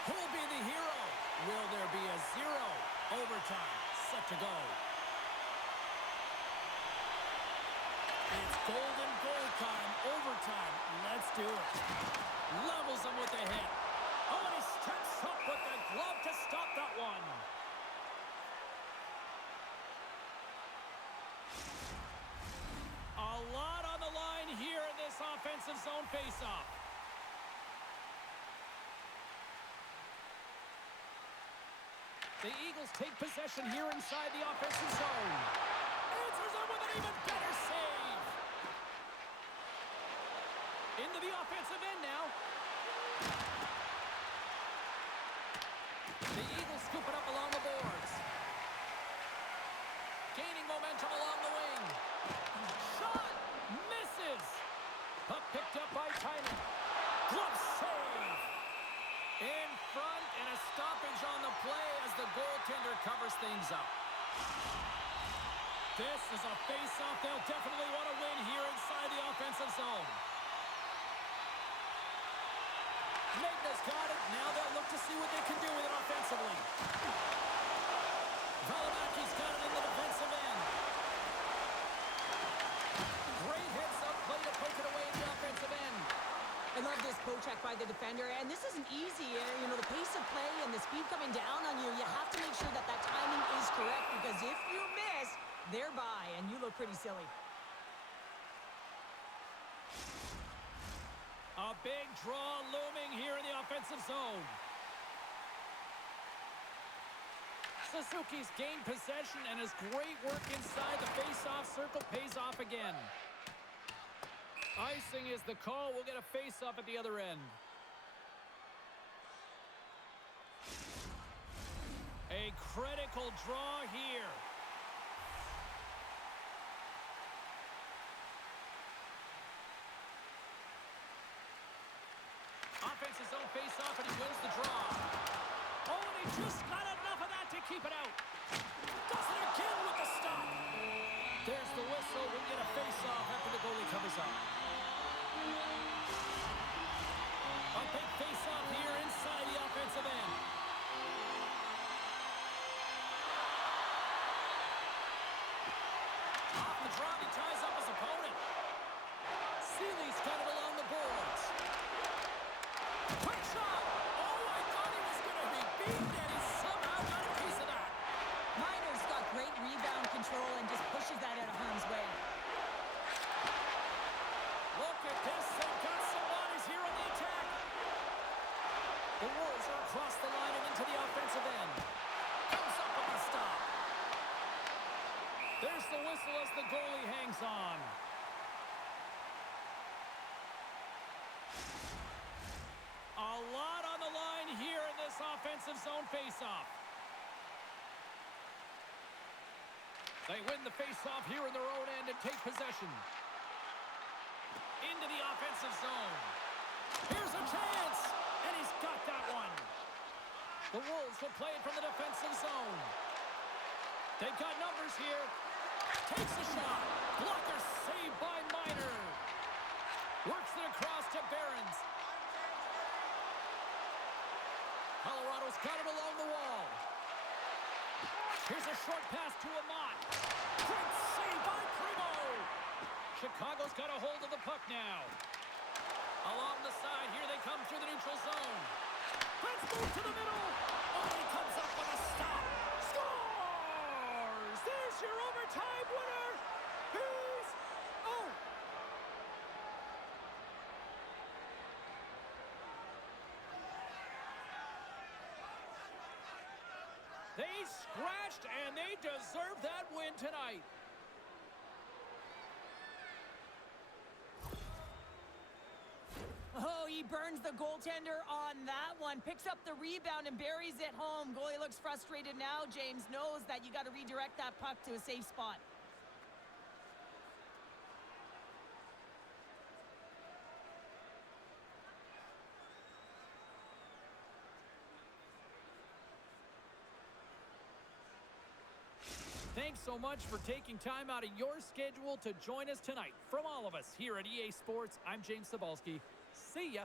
Who'll be the hero? Will there be a 0? Overtime set to go. It's golden goal time. Overtime. Let's do it. Levels him with the hit. Oh, and he steps up with the glove to stop that one. A lot on the line here in this offensive zone faceoff. The Eagles take possession here inside the offensive zone. Answers him with an even better save. Into the offensive end now. The Eagles scoop it up along the boards. Gaining momentum along the wing. Shot! Misses! Puck picked up by Tynan. Glove save! In front and a stoppage on the play as the goaltender covers things up. This is a face-off they'll definitely want to win here inside the offensive zone. Magna's got it. Now they'll look to see what they can do with it offensively. Valimaki's got it in the defensive end. Great hits up play to poke it away in the offensive end. I love this poke check by the defender, and this isn't easy. You know, the pace of play and the speed coming down on you, you have to make sure that that timing is correct, because if you miss, they're by, and you look pretty silly. A big draw looming here in the offensive zone. Suzuki's gained possession, and his great work inside the face-off circle pays off again. Icing is the call. We'll get a face-off at the other end. A critical draw here. Offensive zone face-off, and he wins the draw. Oh, and he just got enough of that to keep it out. Does it again with the stop. There's the whistle. We'll get a face-off after the goalie covers up. A big face-off here inside the draw. He ties up his opponent. Seeley's got it along the boards. Quick shot! Oh, I thought he was going to be beaten, and he somehow got a piece of that. Miner's got great rebound control and just pushes that out of harm's way. Look at this. They've got some bodies here on the attack. The Wolves are across the line and into the offensive end. Comes up with the stop. There's the whistle as the goalie hangs on. A lot on the line here in this offensive zone faceoff. They win the faceoff here in their own end and take possession. Into the offensive zone. Here's a chance, and he's got that one. The Wolves will play it from the defensive zone. They've got numbers here. Takes a shot. Blocker saved by Miner. Works it across to Behrens. Colorado's got it along the wall. Here's a short pass to Amat. Great save by Primo. Chicago's got a hold of the puck now. Along the side, here they come through the neutral zone. Let's move to the middle. Oh, he comes up with a stop. Scores! There's your overtime winner. He's... Oh! They scratched, and they deserve that win tonight. Oh, he burns the goaltender on that one. Picks up the rebound and buries it home. Goalie looks frustrated now. James knows that you got to redirect that puck to a safe spot. Thanks so much for taking time out of your schedule to join us tonight. From all of us here at EA Sports, I'm James Cebulski. See ya.